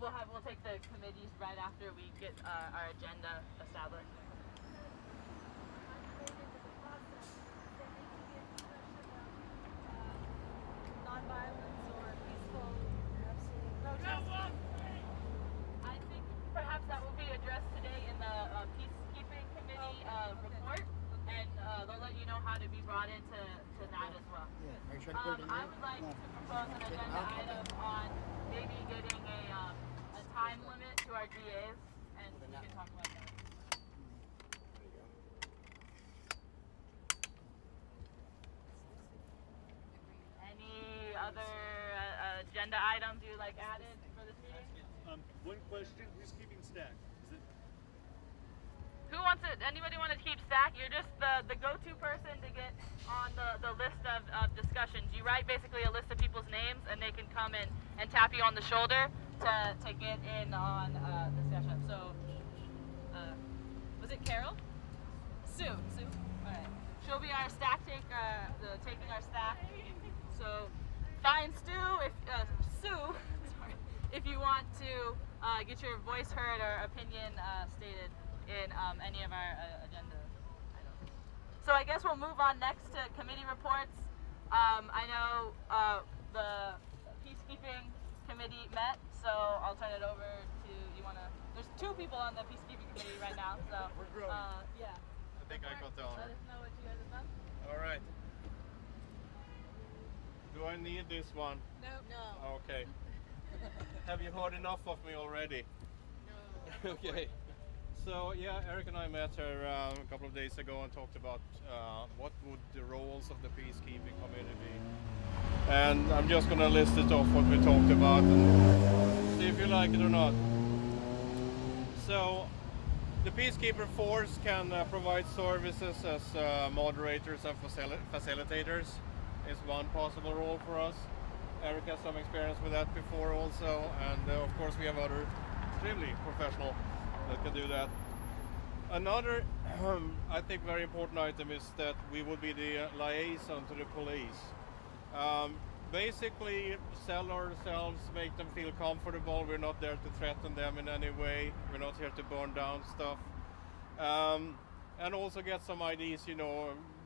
we'll take the committees right after we get our agenda established. Nonviolence or peaceful, absolute protest. I think perhaps that will be addressed today in the peacekeeping committee report, and they'll let you know how to be brought into that as well. Yeah, make sure to I would like to propose an agenda item on maybe getting a time limit to our DAs, and we can talk about that. There you go. Any other agenda items you like added for this meeting? One question: who's keeping stack? Is it? Who wants it? Anybody want to keep stack? You're just the go-to person to get on the list of discussions. You write basically a list of people's names, and they can come in and tap you on the shoulder to get in on discussion. So, was it Carol? Sue. All right. She'll be our stack taking our stack. So, find Sue, if you want to get your voice heard or opinion stated in any of our agenda items. So I guess we'll move on next to committee reports. I know the peacekeeping committee met, so I'll turn it over to there's two people on the peacekeeping committee right now, so We're growing. yeah. I think I got the Let honor. us know what you guys have done. All right. Do I need this one? No. Okay. Have you heard enough of me already? No. Okay. So yeah, Eric and I met her a couple of days ago and talked about what would the roles of the peacekeeping community be. And I'm just gonna list it off what we talked about and see if you like it or not. So the peacekeeper force can provide services as moderators and facilitators is one possible role for us. Eric has some experience with that before also, and of course we have other extremely professional that can do that. Another, I think, very important item is that we will be the liaison to the police. Basically, sell ourselves, make them feel comfortable. We're not there to threaten them in any way. We're not here to burn down stuff. And also get some ideas,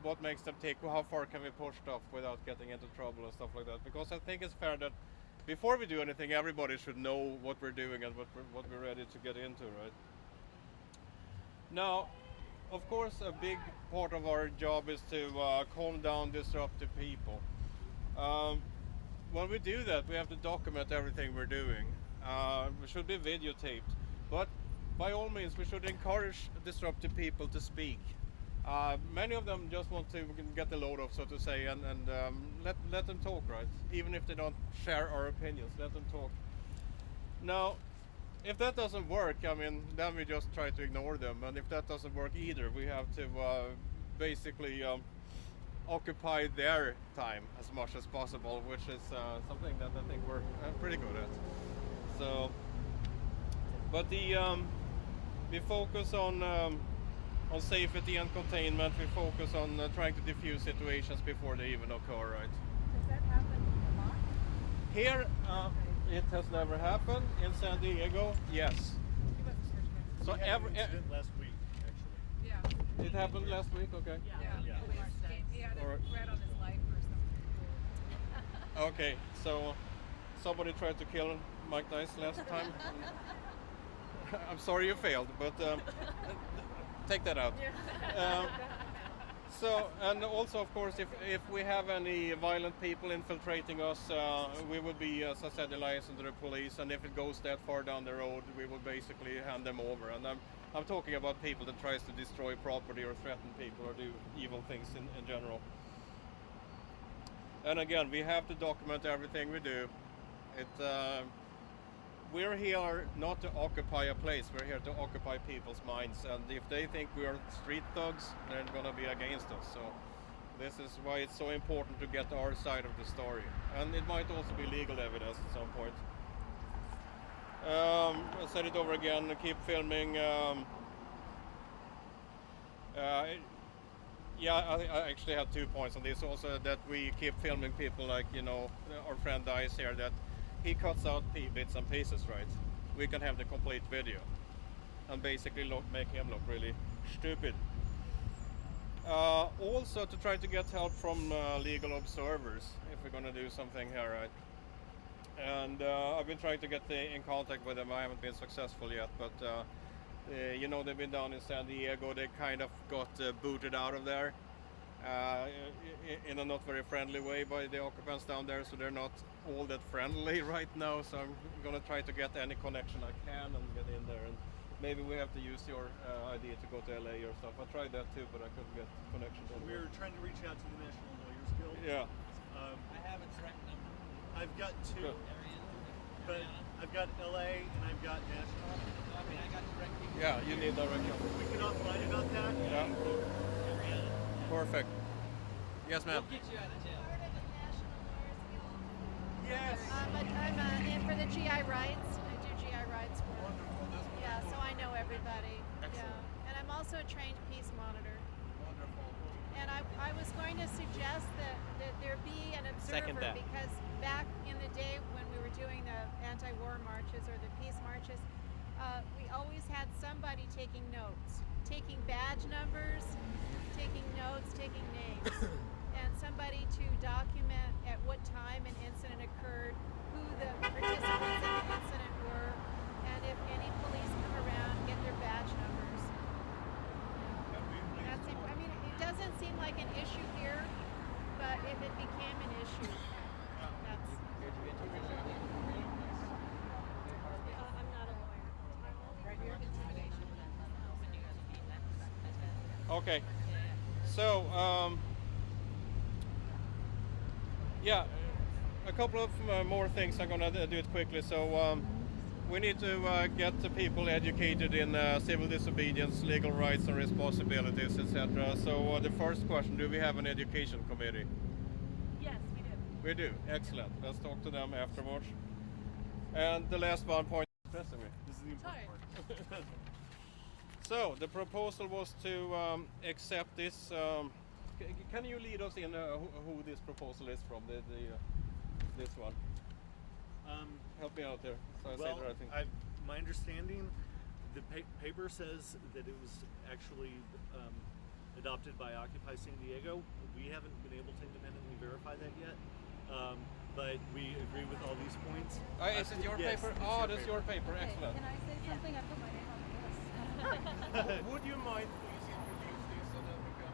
what makes them take, how far can we push stuff without getting into trouble and stuff like that. Because I think it's fair that before we do anything, everybody should know what we're doing and what we're ready to get into, right? Now, of course, a big part of our job is to calm down disruptive people. When we do that, we have to document everything we're doing. We should be videotaped, but by all means, we should encourage disruptive people to speak. Many of them just want to get the load off, so to say, and let them talk, right? Even if they don't share our opinions, let them talk. Now, if that doesn't work, then we just try to ignore them. And if that doesn't work either, we have to basically occupy their time as much as possible, which is something that I think we're pretty good at. So, but we focus on safety and containment. We focus on trying to defuse situations before they even occur, right? Does that happen a lot? Here, it has never happened. In San Diego, yes. So Incident last week, actually. Yeah. it happened last week, okay? Yeah. He had a Yeah. threat on his life or something. Okay, so somebody tried to kill Mike Nice last time. I'm sorry you failed, but take that out. So, and also, of course, if we have any violent people infiltrating us, we will be, as I said, the liaison to the police, and if it goes that far down the road, we will basically hand them over. And I'm talking about people that tries to destroy property or threaten people or do evil things in general. And again, we have to document everything we do. We're here not to occupy a place, we're here to occupy people's minds. And if they think we are street thugs, they're going to be against us. So this is why it's so important to get our side of the story. And it might also be legal evidence at some point. I said it over again, keep filming. I actually have 2 points on this. Also that we keep filming people like, our friend Dice here, that he cuts out bits and pieces, right? we can have the complete video and basically make him look really stupid. Also to try to get help from legal observers if we're going to do something here, right? And I've been trying to get in contact with them. I haven't been successful yet, but you know, they've been down in San Diego. They kind of got booted out of there in a not very friendly way by the occupants down there, so they're not all that friendly right now. So I'm going to try to get any connection I can and get in there, and maybe we have to use your idea to go to LA or stuff. I tried that too, but I couldn't get connection. We were trying to reach out to the National Lawyers Guild. Yeah. I have a direct number. I've got two, Good. but I've got LA and I've got National. I mean, I got direct people. Yeah, you need direct number. We can offline about that. Yeah. Perfect. Yes, ma'am. We'll get you out of jail. Part of the National Lawyers Guild. Yes. I'm in for the GI rights. I do GI rights work. Wonderful. That's Yeah, so I know everybody. Excellent. Yeah. And I'm also a trained peace monitor. wonderful. And I was going to suggest that there be an Second observer that. because back in the day when we were doing the anti-war marches or the peace marches, we always had somebody taking notes, taking badge numbers, taking notes, taking names, and somebody to document at what time an incident occurred, who the participants in the incident were, and if any police come around, get their badge numbers. That's I mean, it doesn't seem like an issue here, but if it became an issue, that's. I'm not a lawyer. Right here. Okay. So, yeah, a couple of more things. I'm gonna do it quickly. So, we need to get the people educated in civil disobedience, legal rights and responsibilities, etc. So, the first question: do we have an education committee? Yes, we do. We do. Excellent. Let's talk to them afterwards. And the last one point. Pressing me. This is the important part. So the proposal was to accept this. Can you lead us in who this proposal is from? This one. Help me out here. So I say Well, the right thing. my understanding, the paper says that it was actually adopted by Occupy San Diego. We haven't been able to independently verify that yet, but we agree with all these points. Is it your Yes, paper? it's Oh, that's your paper. Okay, Excellent. can I say something? I put my name on the list. Would you mind please introduce this so that we can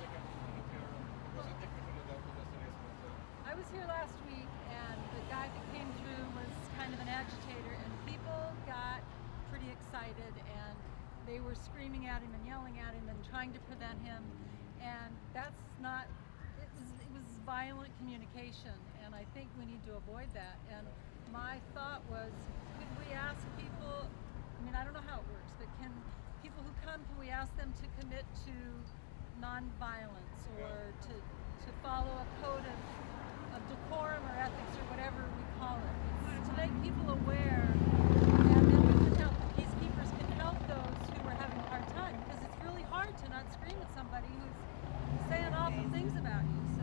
take a minute here? Was it different to the destination? I was here last week, and the guy that came through was kind of an agitator, and people got pretty excited, and they were screaming at him and yelling at him and trying to prevent him, and that's not. It was violent communication, and I think we need to avoid that. And my thought was, could we ask people? I mean, I don't know how it works, but can people who come, can we ask them to commit to nonviolence or to follow a code of decorum or ethics or whatever we call it? It's to make people aware, and then we can help, the peacekeepers can help those who are having a hard time, because it's really hard to not scream at somebody who's saying awful things about you. So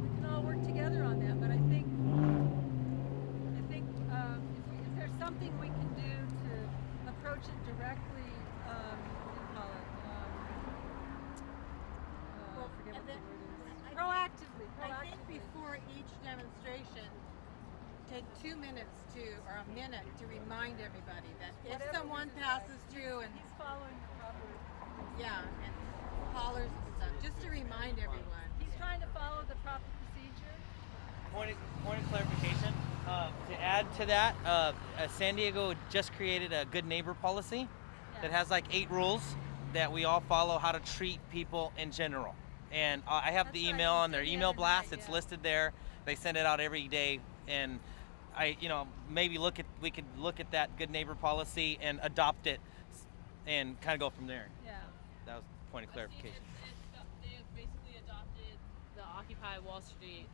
we can all work together on that, but I think if there's something we can do to approach it directly, what do you call it? I forget what the word is. Proactively. I think before each demonstration, take 2 minutes or a minute to remind everybody that if Whatever someone we passes decide. through and, He's following the proper. yeah, and callers and stuff, just to remind everyone. He's trying to follow the proper procedure. Point of clarification. To add to that, San Diego just created a good neighbor policy that has like 8 rules that we all follow how to treat people in general. And I have the That's right, email you on their said the email other blast. night, It's yeah. listed there. They send it out every day, and maybe we could look at that good neighbor policy and adopt it, and kind of go from there. Yeah. That was the point of clarification. They have basically adopted the Occupy Wall Street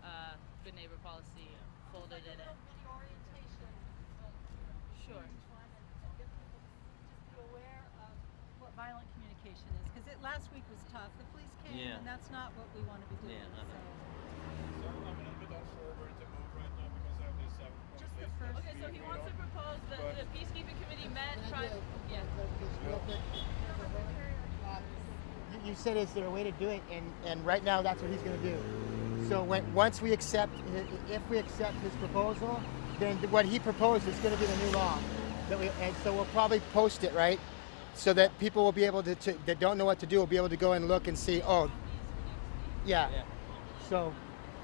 Good Neighbor policy, folded it in. The orientation of Sure. each one, and get people just be aware of what violent communication is, because last week was tough. The police came, Yeah. and that's not what we want to be doing. Yeah, I know. So. So I'm a little bit unsure where to move right now because I have this Just the first. Okay, so he wants to propose that the peacekeeping committee met. Yeah. Just real quick. You said, is there a way to do it? And right now, that's what he's going to do. So once we accept, if we accept his proposal, then what he proposed is going to be the new law. And so we'll probably post it, right? So that people will be able to that don't know what to do will be able to go and look and see. Oh, yeah. So.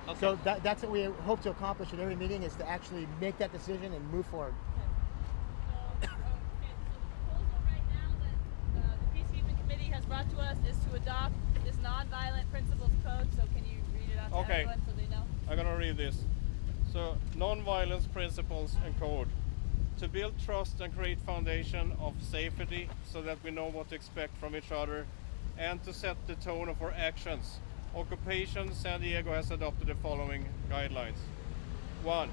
Okay. So that's what we hope to accomplish at every meeting, is to actually make that decision and move forward. So the proposal right now that the peacekeeping committee has brought to us is to adopt this nonviolent principles code. So can you read it out to Okay. everyone so they know? I'm gonna read this. So, non-violence principles and code. To build trust and create foundation of safety so that we know what to expect from each other, and to set the tone of our actions. Occupation San Diego has adopted the following guidelines. 1.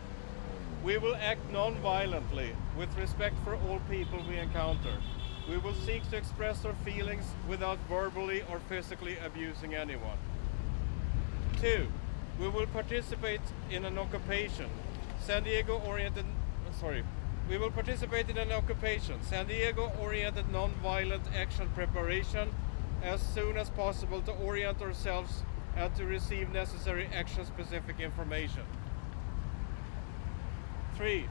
We will act non-violently with respect for all people we encounter. We will seek to express our feelings without verbally or physically abusing anyone. 2. We will participate in an occupation. We will participate in an occupation, San Diego-oriented non-violent action preparation as soon as possible to orient ourselves and to receive necessary action-specific information. 3.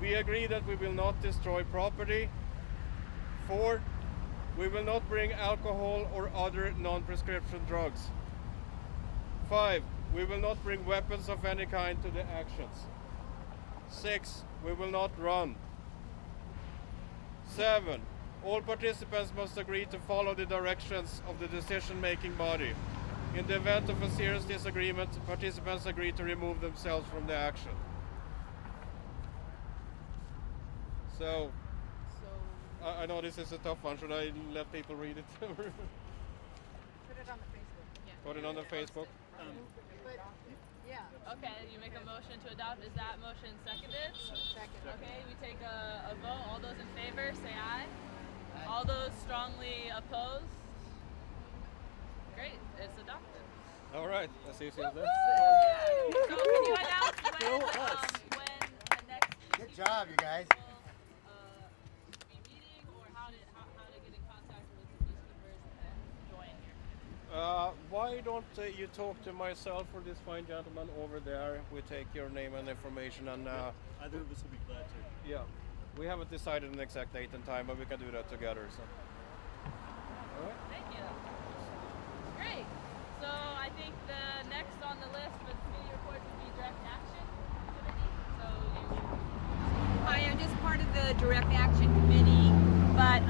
We agree that we will not destroy property. 4. We will not bring alcohol or other non-prescription drugs. 5. We will not bring weapons of any kind to the actions. 6. We will not run. 7. All participants must agree to follow the directions of the decision-making body. In the event of a serious disagreement, participants agree to remove themselves from the action. So, I know this is a tough one. Should I let people read it? Put it on the Facebook. Put it on the Facebook. But, yeah. Okay, you make a motion to adopt. Is that motion seconded? Second. Okay, we take a vote. All those in favor, say aye. All those strongly opposed? Great, it's adopted. All right, that's easy as that. So can you announce when the next Good job, you guys. will be meeting, or how to get in contact with the peacekeepers and join here? Why don't you talk to myself or this fine gentleman over there? We take your name and information, and Either of us will be glad to. yeah, we haven't decided an exact date and time, but we can do that together. So, all right. Thank you. Great. So I think the next on the list for the committee reports would be direct action committee. So you. Hi, I'm just part of the Direct Action Committee, but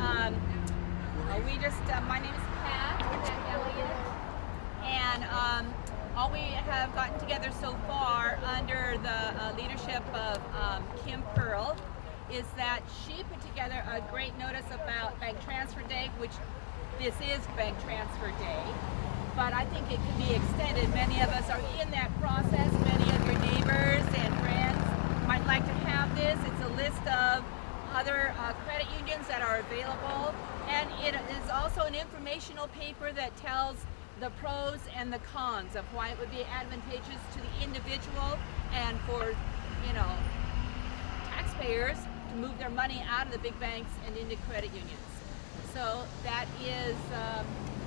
my name is Pat Elliott, and all we have gotten together so far under the leadership of Kim Pearl is that she put together a great notice about Bank Transfer Day, which this is Bank Transfer Day, but I think it can be extended. Many of us are in that process. Many of your neighbors and friends might like to have this. It's a list of other credit unions that are available, and it is also an informational paper that tells the pros and the cons of why it would be advantageous to the individual and for, taxpayers to move their money out of the big banks and into credit unions. So that is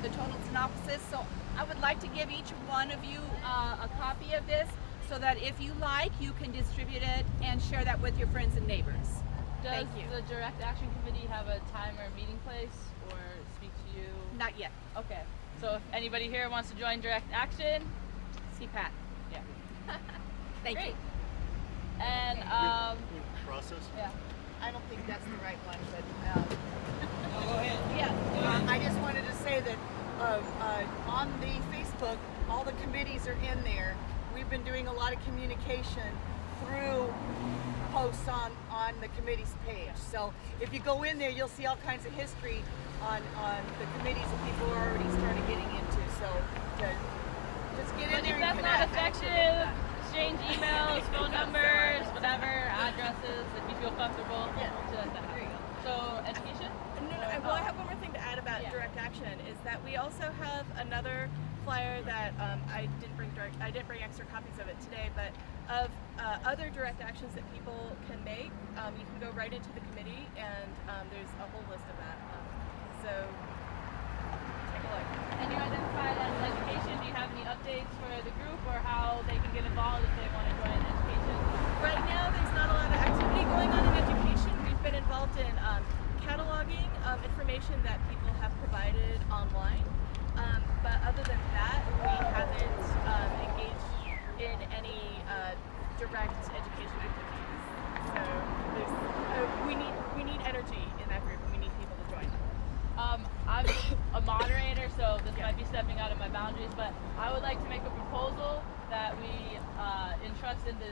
the total synopsis. So I would like to give each one of you a copy of this so that if you like, you can distribute it and share that with your friends and neighbors. Does Thank you. the Direct Action Committee have a time or meeting place, or speak to you? Not yet. Okay. So if anybody here wants to join Direct Action, See Pat. yeah. Thank Great. you. And Process? yeah. I don't think that's the right one, but Go ahead. Yeah. I just wanted to say that on the Facebook, all the committees are in there. We've been doing a lot of communication through posts on the committee's page. So if you go in there, you'll see all kinds of history on the committees that people are already started getting into. So just get in But there if and that's not connect. effective, exchange emails, phone numbers, whatever, addresses, if you feel comfortable. Yeah. So that's that. There you go. So education? Well, I have one more thing to add about Yeah. direct action is that we also have another flyer that I didn't bring extra copies of it today, but of other direct actions that people can make. You can go right into the committee, and there's a whole list of that. So take a look. And you identified as education. Do you have any updates for the group or how they can get involved if they want to join education? Right now, there's not a lot of activity going on in education. We've been involved in cataloging information that people have provided online. But other than that, we haven't engaged in any direct education activities. So we need energy in that group. We need people to join. I'm a moderator, so this might be stepping out of my boundaries, but I would like to make a proposal that we entrust in the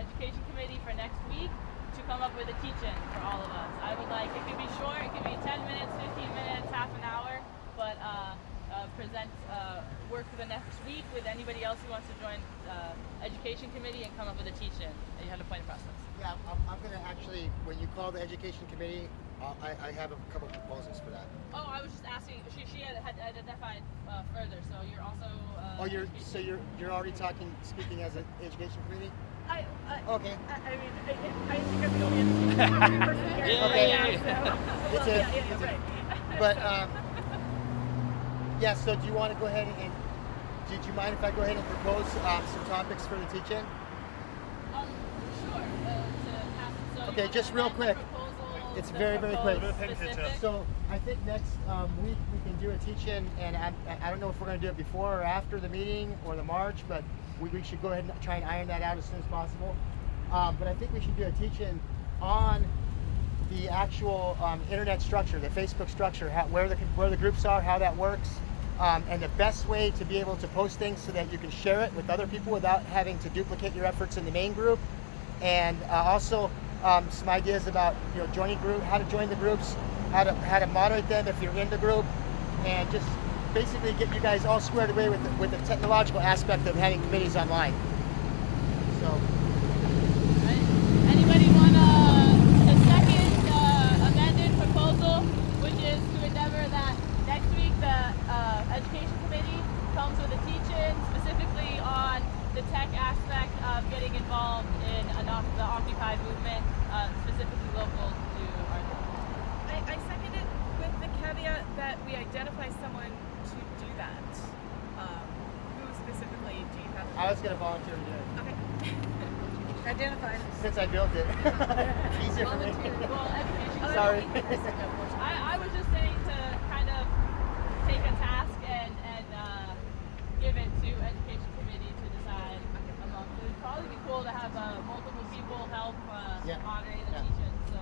education committee for next week to come up with a teach-in for all of us. I would like, it could be short, it could be 10 minutes, 15 minutes, half an hour, but present work for the next week with anybody else who wants to join education committee and come up with a teach-in. You have a point of process. Yeah, I'm going to actually, when you call the education committee, I have a couple proposals for that. Oh, I was just asking. She had identified further, so you're also. You're already speaking as an education committee. Okay. I mean, I think I'm the only education person here. Okay. So, right. But yeah. So do you want to go ahead and? Did you mind if I go ahead and propose some topics for the teach-in? Sure. Okay, just real quick. It's very, very quick. Specific. So I think next week we can do a teach-in, and I don't know if we're going to do it before or after the meeting or the March, but we should go ahead and try and iron that out as soon as possible. But I think we should do a teach-in on the actual internet structure, the Facebook structure, where the groups are, how that works, and the best way to be able to post things so that you can share it with other people without having to duplicate your efforts in the main group, and also some ideas about joining group, how to join the groups, how to moderate them if you're in the group, and just basically get you guys all squared away with the technological aspect of having committees online. So. Anybody want a second amended proposal, which is to endeavor that next week the education committee comes with a teach-in specifically on the tech aspect of getting involved in the Occupy movement, specifically local to our group. I second it with the caveat that we identify someone to do that. Who specifically do you have? I was going to volunteer to do it. Okay. Identified. Since I built it. Easier for me. Well, education. Sorry. I was just saying to kind of take a task and give it to education committee to decide among. It would probably be cool to have multiple people help moderate the teach-in. So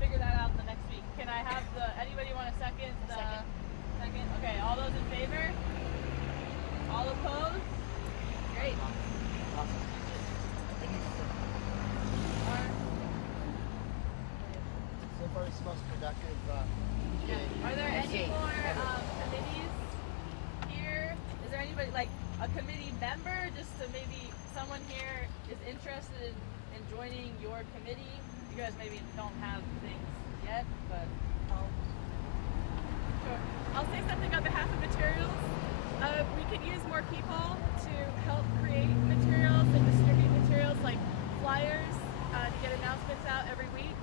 figure that out the next week. Can I have anybody want a second? Second. Okay. All those in favor? All opposed? Great. Awesome. So far, it's the most productive. Are there any more committees here? Is there anybody, like a committee member, just to maybe someone here is interested in joining your committee? You guys maybe don't have things yet, but Sure. I'll say something on behalf of materials. We could use more people to help create materials and distribute materials like flyers to get announcements out every week.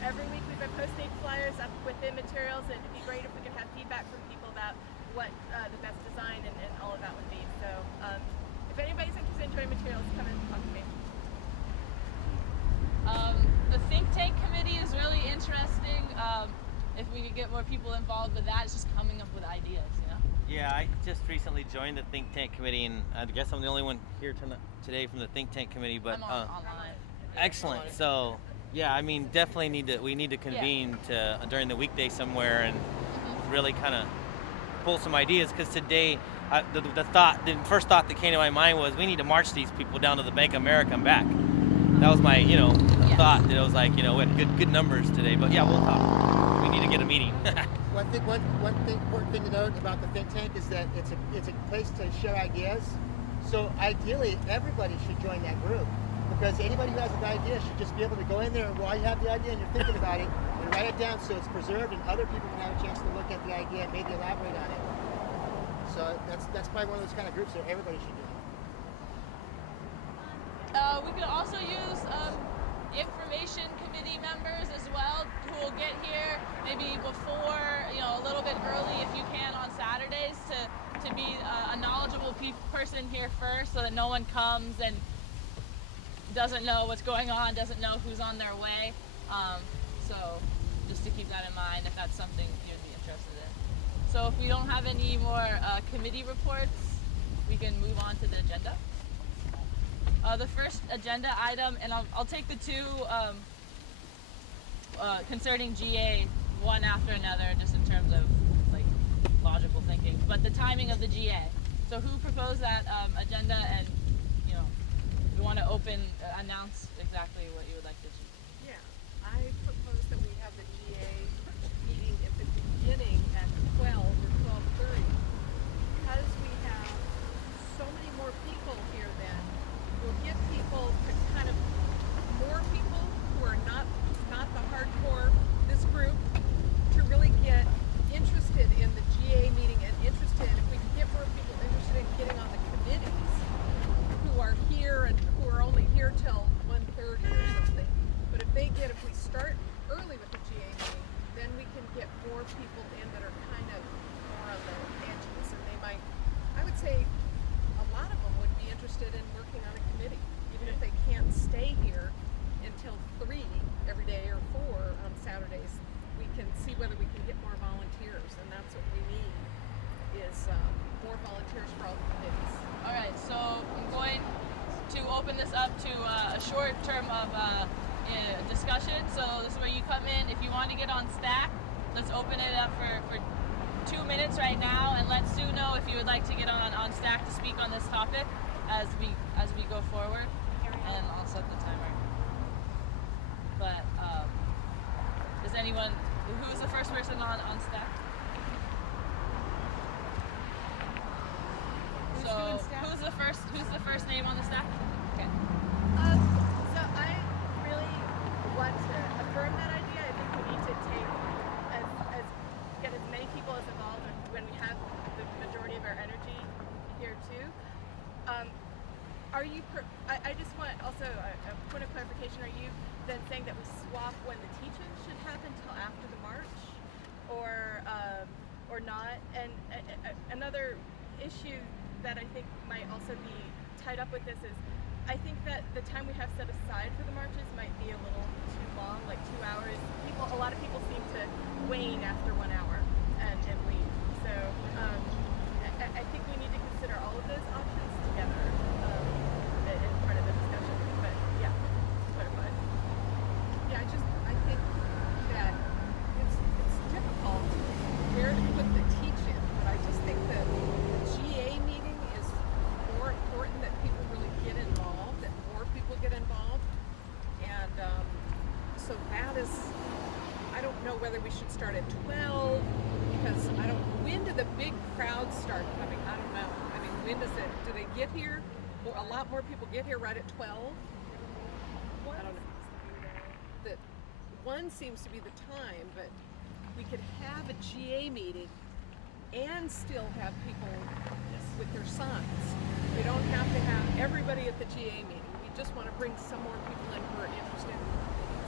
Every week we've been posting flyers up within materials, and it'd be great if we could have feedback from people about what the best design and all of that would be. So if anybody's interested in joining materials, come and talk to me. the think tank committee is really interesting. If we could get more people involved with that, it's just coming up with ideas, you know? Yeah, I just recently joined the think tank committee, and I guess I'm the only one here today from the think tank committee. But I'm online. excellent. So yeah, I mean, definitely we need to convene during the weekday somewhere and really kind of pull some ideas, because today the first thought that came to my mind was we need to march these people down to the Bank of America and back. That was my thought, that it was like, we had good numbers today, but yeah, we'll talk. We need to get a meeting. One important thing to note about the think tank is that it's a place to share ideas. So ideally, everybody should join that group, because anybody who has an idea should just be able to go in there, and while you have the idea and you're thinking about it, and write it down so it's preserved, and other people can have a chance to look at the idea and maybe elaborate on it. So that's probably one of those kind of groups that everybody should do. We could also use information committee members as well, who will get here maybe before, a little bit early if you can on Saturdays to be a knowledgeable person here first, so that no one comes and doesn't know what's going on, doesn't know who's on their way. So just to keep that in mind if that's something you'd be interested in. So if we don't have any more committee reports, we can move on to the agenda. The first agenda item, and I'll take the two concerning GA one after another, just in terms of like logical thinking. But the timing of the GA. So who proposed that agenda, and we want to announce exactly what you would like to do. Yeah, I propose that we have the GA meeting at the beginning at 12 or 12:30, because we have so many more people here then. We'll get people to more people who are not the hardcore, this group, to really get interested in the GA meeting and interested, if we can get more people interested in getting on the committees who are here and who are only here till 1:30 or something. But if we start early with the GA meeting, then we can get more people in that are kind of more on the edges, and they might, I would say, a lot of them would be interested in working on a committee, even if they can't stay here until 3 every day or 4 on Saturdays. We can see whether we can get more volunteers, and that's what we need, is more volunteers for all the committees. All right, so I'm going to open this up to a short term of discussion. So this is where you come in. If you want to get on Stack, let's open it up for 2 minutes right now, and let Sue know if you would like to get on Stack to speak on this topic as we go forward. And I'll set the timer. But does anyone, who's the first person on Stack? So who's the first name on the stack? Okay. So I really want to affirm that idea. I think we need to take get as many people as involved when we have the majority of our energy here too. I just want also a point of clarification. Are you then saying that we swap when the teach-in should happen till after the march, or not? And another issue that I think might also be tied up with this is, I think that the time we have set aside for the marches might be a little too long, like 2 hours. A lot of people seem to wane after 1 hour and leave. So I think we need to consider all of those options together in part of the discussion. But yeah, clarify. Yeah, I think that it's difficult where to put the teach-in, but I just think that the GA meeting is more important, that people really get involved, that more people get involved, and so that is, I don't know whether we should start at 12, because when do the big crowds start coming? I don't know. I mean, when do they get here? A lot more people get here right at 12? I don't know. That 1 seems to be the time, but we could have a GA meeting and still have people with their signs. We don't have to have everybody at the GA meeting. We just want to bring some more people in who are interested in committees.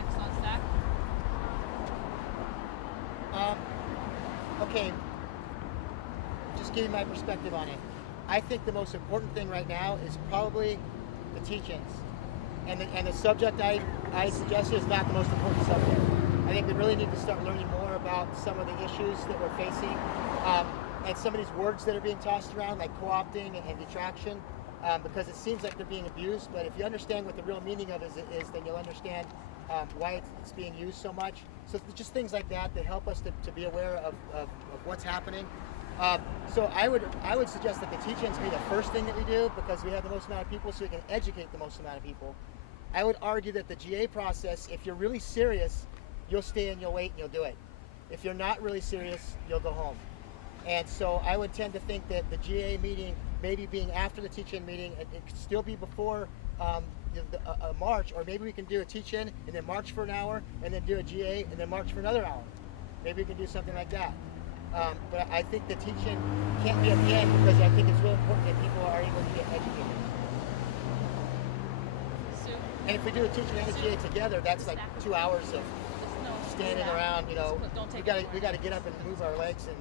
Next on Stack. Okay, just giving my perspective on it. I think the most important thing right now is probably the teach-ins. And the subject I suggested is not the most important subject. I think we really need to start learning more about some of the issues that we're facing, and some of these words that are being tossed around, like co-opting and detraction, because it seems like they're being abused. But if you understand what the real meaning of it is, then you'll understand why it's being used so much. So just things like that help us to be aware of what's happening. So I would suggest that the teach-ins be the first thing that we do, because we have the most amount of people, so we can educate the most amount of people. I would argue that the GA process, if you're really serious, you'll stay and you'll wait and you'll do it. If you're not really serious, you'll go home. And so I would tend to think that the GA meeting, maybe being after the teach-in meeting, it could still be before a march, or maybe we can do a teach-in and then march for an hour, and then do a GA and then march for another hour. Maybe we can do something like that. But I think the teaching can't be at the end because I think it's really important that people are able to get educated. And if we do the teaching and the GA together, that's like 2 hours of standing around. You know, we got to get up and move our legs and.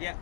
Yeah.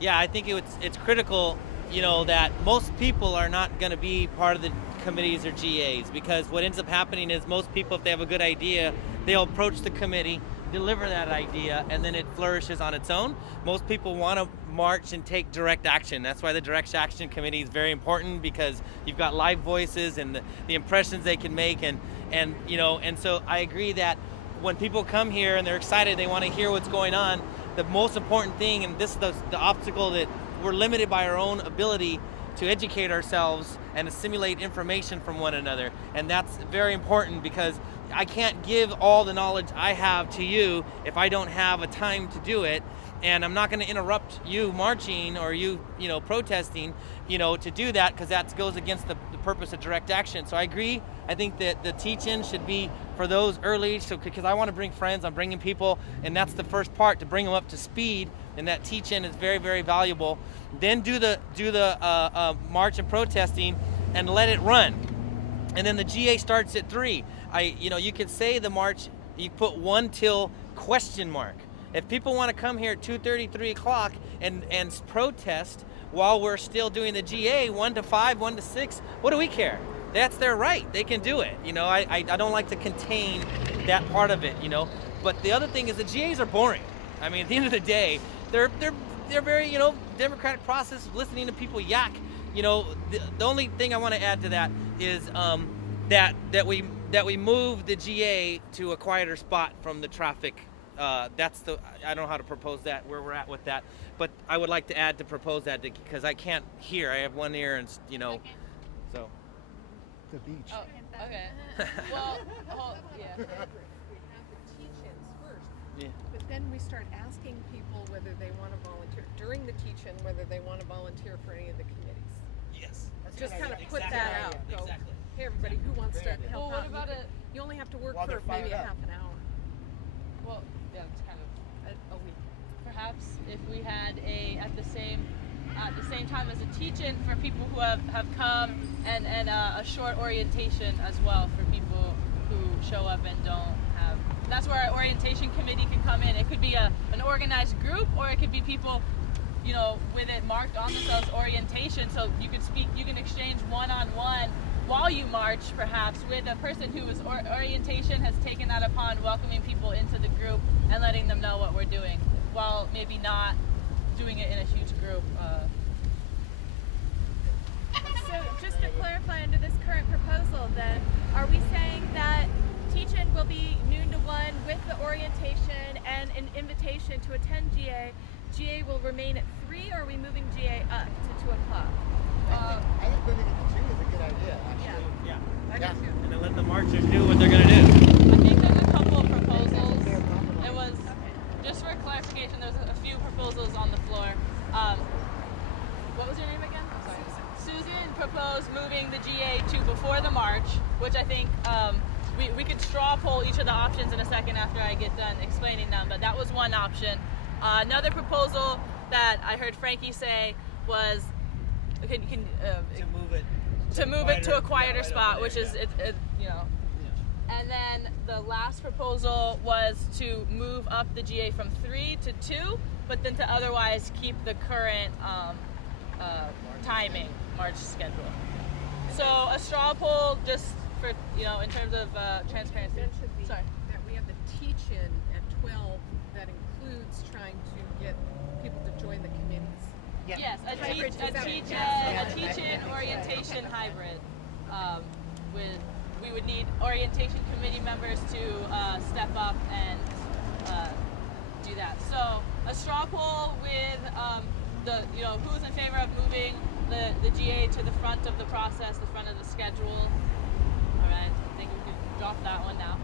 Yeah, I think it's critical, you know, that most people are not going to be part of the committees or GAs, because what ends up happening is most people, if they have a good idea, they'll approach the committee, deliver that idea, and then it flourishes on its own. Most people want to march and take direct action. That's why the direct action committee is very important, because you've got live voices and the impressions they can make, and you know, and so I agree that when people come here and they're excited, they want to hear what's going on. The most important thing, and this is the obstacle, that we're limited by our own ability to educate ourselves and assimilate information from one another. And that's very important, because I can't give all the knowledge I have to you if I don't have a time to do it. And I'm not going to interrupt you marching or you know, protesting, you know, to do that, because that goes against the purpose of direct action. So I agree. I think that the teach-in should be for those early, so because I want to bring friends, I'm bringing people, and that's the first part, to bring them up to speed. And that teach-in is very, very valuable. Then do the march and protesting, and let it run. And then the GA starts at 3. You know, you could say the march, you put 1 till question mark. If people want to come here at 2:30, 3 o'clock and protest while we're still doing the GA, 1 to 5, 1 to 6, what do we care? That's their right. They can do it. You know, I don't like to contain that part of it, you know. But the other thing is the GAs are boring. I mean, at the end of the day, they're very, you know, democratic process, listening to people yak. You know, the only thing I want to add to that is that we move the GA to a quieter spot from the traffic. I don't know how to propose that, where we're at with that, but I would like to add to propose that, because I can't hear. I have one ear, and you know, so. The beach. Oh, okay. Well, yeah. We have the teach-ins first, Yeah. but then we start asking people whether they want to volunteer during the teach-in, whether they want to volunteer for any of the committees. Yes. Just kind of put Exactly. that out. Go, Exactly. hey everybody, who wants to Great idea. help Well, out? what about it? You only have to work While for they're fired maybe a up. half an hour, Well, yeah, it's kind of a week. Perhaps if we had at the same time as a teach-in for people who have come, and a short orientation as well for people who show up and don't have. That's where our orientation committee can come in. It could be an organized group, or it could be people, you know, with it marked on themselves orientation, so you can exchange one-on-one while you march, perhaps with a person who is orientation has taken that upon welcoming people into the group and letting them know what we're doing, while maybe not doing it in a huge group. So just to clarify, under this current proposal then, are we saying that teach-in will be noon to 1 with the orientation and an invitation to attend GA? GA will remain at 3, or are we moving GA up to 2 o'clock? I think moving it to 2 is a good idea, actually. Yeah. Yeah. And then let the marchers do what they're gonna do. I think there's a couple of proposals. Fair compromise. It was, just for clarification, there's a few proposals on the floor. What was your name again? Sorry. Susan proposed moving the GA to before the march, which I think we could straw poll each of the options in a second after I get done explaining them, but that was one option. Another proposal that I heard Frankie say was To move it. to move it to a quieter right spot, over which there, is you know. And then the last proposal was to move up the GA from 3 to 2, but then to otherwise keep the current timing, march schedule. So a straw poll, just for, you know, in terms of transparency. Mentioned Sorry. that we have the teach-in at 12 that includes trying to get people to join the committees. Yeah. Yes, a teach-in orientation hybrid. We would need orientation committee members to step up and do that. So a straw poll with who's in favor of moving the GA to the front of the process, the front of the schedule. All right, I think we could drop that one now.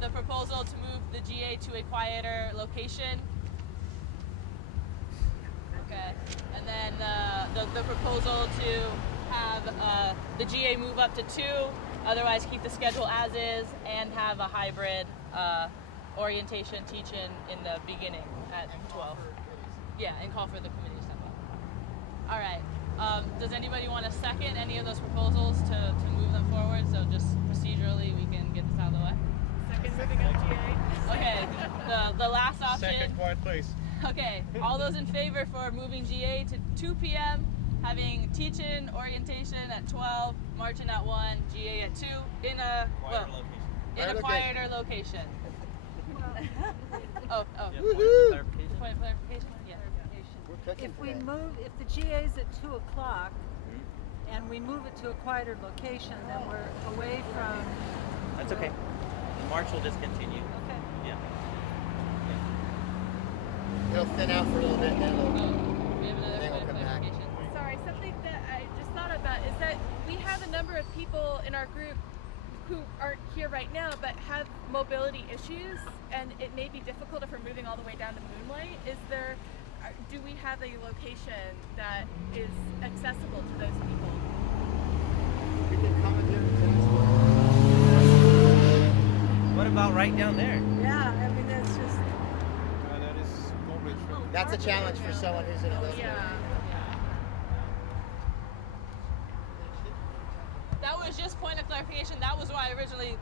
The proposal to move the GA to a quieter location. Okay, and then the proposal to have the GA move up to 2 Otherwise, keep the schedule as is and have a hybrid orientation teach-in in the beginning at 12. Yeah, and call for the committee to step up. All right. Does anybody want to second any of those proposals to move them forward? So just procedurally, we can get this out of the way. Second moving up GA. Okay. The last option. Second, quiet please. Okay. All those in favor for moving GA to 2 p.m., having teach-in orientation at 12, marching at 1, GA at 2 in a quieter location. Oh. Point of clarification? Yeah. If we move, if the GA's at 2 o'clock and we move it to a quieter location, then we're away from. That's okay. The march will just continue. Okay. Yeah. It'll thin out for a little bit, and then it'll, We have another then point we'll of come back. clarification. Sorry, something that I just thought about is that we have a number of people in our group who aren't here right now but have mobility issues, and it may be difficult if we're moving all the way down to Moonlight. Do we have a location that is accessible to those people? We can commandeer the tennis What about right down there? Yeah, I mean that's just. That is probably true. That's a challenge for someone who's in a wheelchair. That was just point of clarification. That was why originally,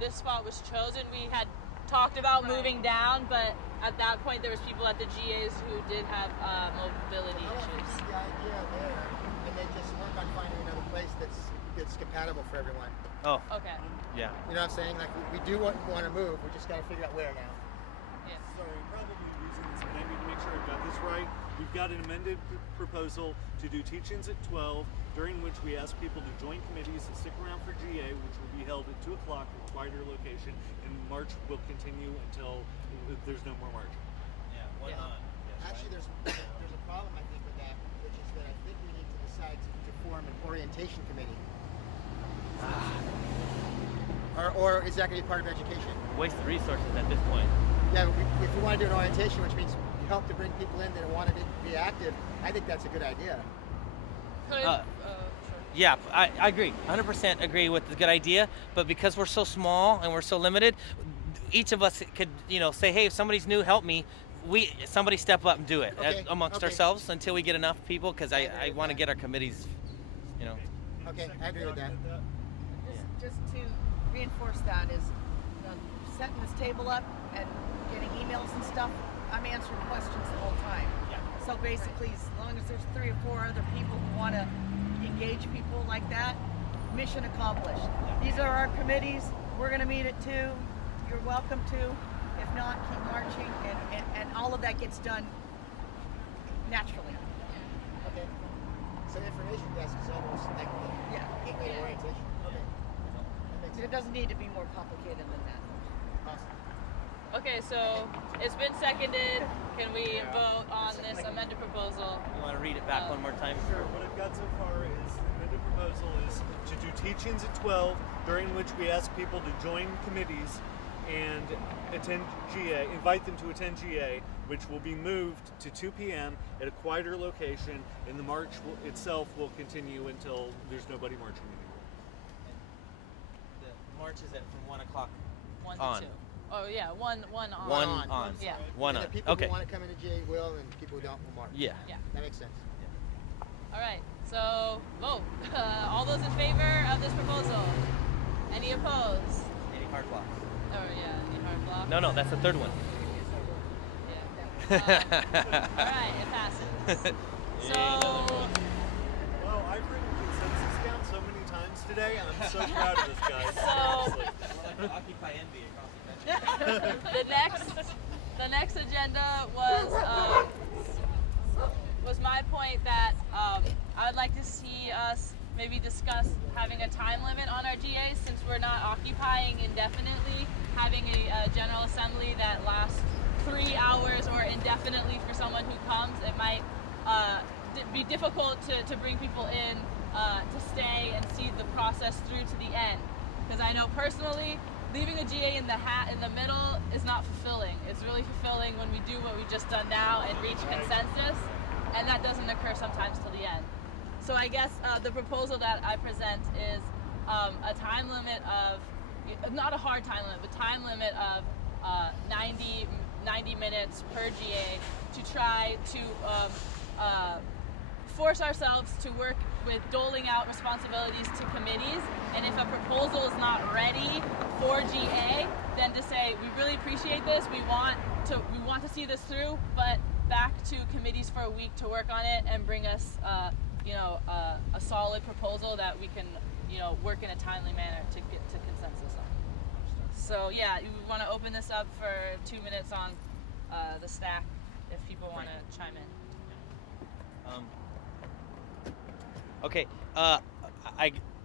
this spot was chosen. We had talked about moving down, but at that point there was people at the GAs who did have mobility issues. The idea there, and then just work on finding another place that's compatible for everyone. Oh. Okay. Yeah. You know what I'm saying? Like we do want to move. We just got to figure out where now. Yeah. Sorry, probably losing this, but I need to make sure I've got this right. We've got an amended proposal to do teach-ins at 12, during which we ask people to join committees and stick around for GA, which will be held at 2 o'clock at a quieter location, and March will continue until there's no more marching. Yeah. One Yeah. on. Yes, Actually, there's a problem I think with that, which is that I think we need to decide to form an orientation committee. Or is that going to be part of education? Waste of resources at this point. Yeah, if we want to do an orientation, which means help to bring people in that want to be active, I think that's a good idea. Sure. Yeah, I agree. 100% agree with the good idea. But because we're so small and we're so limited, each of us could, say, hey, if somebody's new, help me. Somebody step up and do it amongst ourselves until we get enough people, because I want to get our committees, Okay, I agree with that. Just to reinforce that is setting this table up and getting emails and stuff. I'm answering questions the whole time. Yeah. So basically, as long as there's 3 or 4 other people who want to engage people like that, mission accomplished. These are our committees. We're going to meet at 2. You're welcome to. If not, keep marching, and all of that gets done naturally. Okay. So information desk is almost like the gateway to orientation. Okay. That makes It sense. doesn't need to be more complicated than that. Awesome. Okay, so it's been seconded. Can we vote on this amended proposal? You want to read it back one more time? Sure. What I've got so far is the amended proposal is to do teach-ins at 12, during which we ask people to join committees and attend GA, invite them to attend GA, which will be moved to 2 p.m. at a quieter location, and the march itself will continue until there's nobody marching anymore. The march is from 1 o'clock 1 to on. 2. Oh yeah, one on. One on. Yeah. One And on. the people Okay. who want to come into GA will, and people who don't will march. Yeah. Yeah. That makes sense. All right. So vote. All those in favor of this proposal? Any opposed? Any hard blocks? Oh yeah, any hard block? No, that's the third one. Yeah. All right, it passes. So Well, I've written consensus down so many times today. I'm so proud of this, guys. So- Seriously. Occupy envy across the country. the next agenda was my point that I would like to see us maybe discuss having a time limit on our GAs, since we're not occupying indefinitely, having a General Assembly that lasts 3 hours or indefinitely for someone who comes. It might be difficult to bring people in to stay and see the process through to the end. Because I know personally, leaving a GA in the middle is not fulfilling. It's really fulfilling when we do what we've just done now and reach consensus, and that doesn't occur sometimes till the end. So I guess the proposal that I present is a time limit of, not a hard time limit, but time limit of 90 minutes per GA to try to force ourselves to work with doling out responsibilities to committees, and if a proposal is not ready for GA, then to say we really appreciate this, we want to see this through, but back to committees for a week to work on it and bring us a solid proposal that we can work in a timely manner to get to consensus on. So yeah, we want to open this up for 2 minutes on the stack if people want to chime in. Okay, I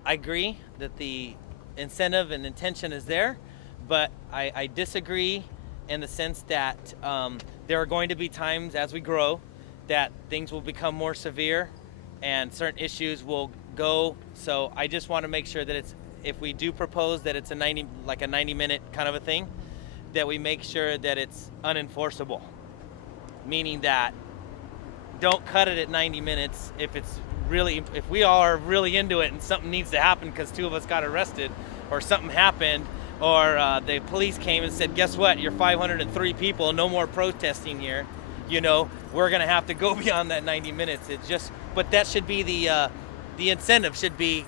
agree that the incentive and intention is there, but I disagree in the sense that there are going to be times as we grow that things will become more severe and certain issues will go. So I just want to make sure that if we do propose that it's a 90-minute kind of a thing, that we make sure that it's unenforceable, meaning that don't cut it at 90 minutes if we all are really into it and something needs to happen because 2 of us got arrested or something happened or the police came and said, guess what, you're 503 people, no more protesting here, we're going to have to go beyond that 90 minutes. But that should be the incentive should be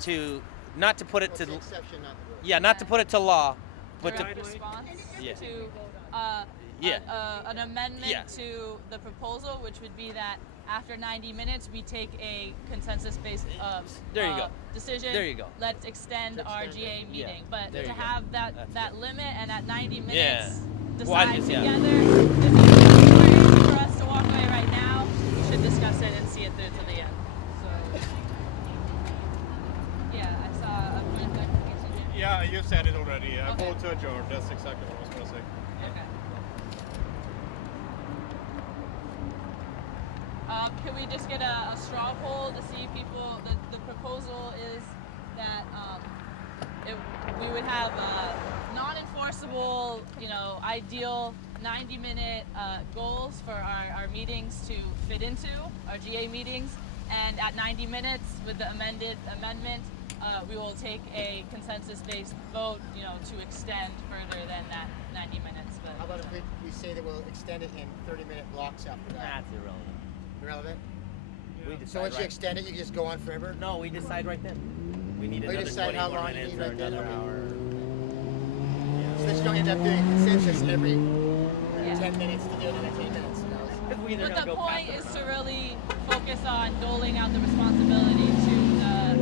to not to put it to exception, not the rule. Yeah, not to put it to law, but Direct to response Yeah. to an amendment Yeah. to the proposal, which would be that after 90 minutes we take a consensus-based There you go. decision. There you go. Let's extend our extend GA it. meeting, Yeah. but There to you go. have That's that it. limit and at 90 minutes Yeah. decide Well, I just- yeah. together. If it's easy for us to walk away right now, we should discuss it and see it through to the end. So yeah, I saw a point of clarification here. Yeah, you said it already. I Okay. vote to adjourn. That's exactly what I was going to say. Okay. Can we just get a straw poll to see people? The proposal is that we would have non-enforceable, ideal 90-minute goals for our meetings to fit into our GA meetings, and at 90 minutes with the amendment, we will take a consensus-based vote, to extend further than that 90 minutes. But How about if we say that we'll extend it in 30-minute blocks after that? That's irrelevant. Irrelevant? We So decide once you right. extend it, you just go on forever? No, we decide right then. We need Oh, you another decide 20 how more long you minutes need or right then? another Okay. hour. So that you don't end up doing consensus every Yeah. 10 minutes to do it in 10 minutes. Because we either But gotta the go point faster is or to not. really focus on doling out the responsibility to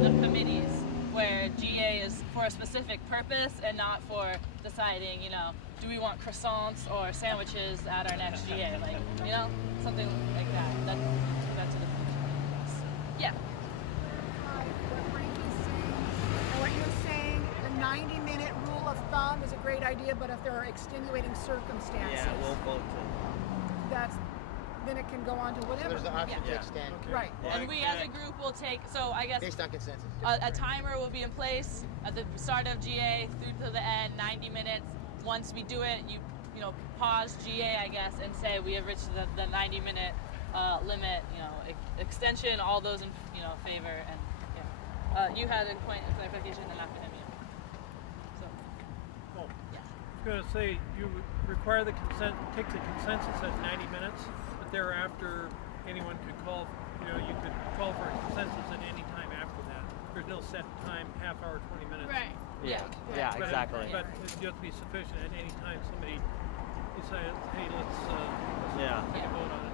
the committees, where GA is for a specific purpose and not for deciding, do we want croissants or sandwiches at our next GA, something like that. That's the yeah. What Frankie's saying, and what you're saying, the 90-minute rule of thumb is a great idea, but if there are extenuating circumstances, Yeah, we'll vote to. then it can go on to So whatever. there's the option to Yeah. extend Right. And we as a group will take, so I guess based on consensus. a timer will be in place at the start of GA through to the end, 90 minutes. Once we do it, you pause GA, I guess, and say we have reached the 90-minute limit, extension, all those in favor, and yeah. You had a point of clarification and after him, So Oh, yeah. I was going to say you require take the consensus at 90 minutes, but thereafter anyone could call. You could call for a consensus at any time after that. There's no set time, half hour, 20 minutes. Right. Yeah. Yeah, But exactly. But you have to be sufficient at any time somebody decides, hey, let's Yeah. take a vote on it.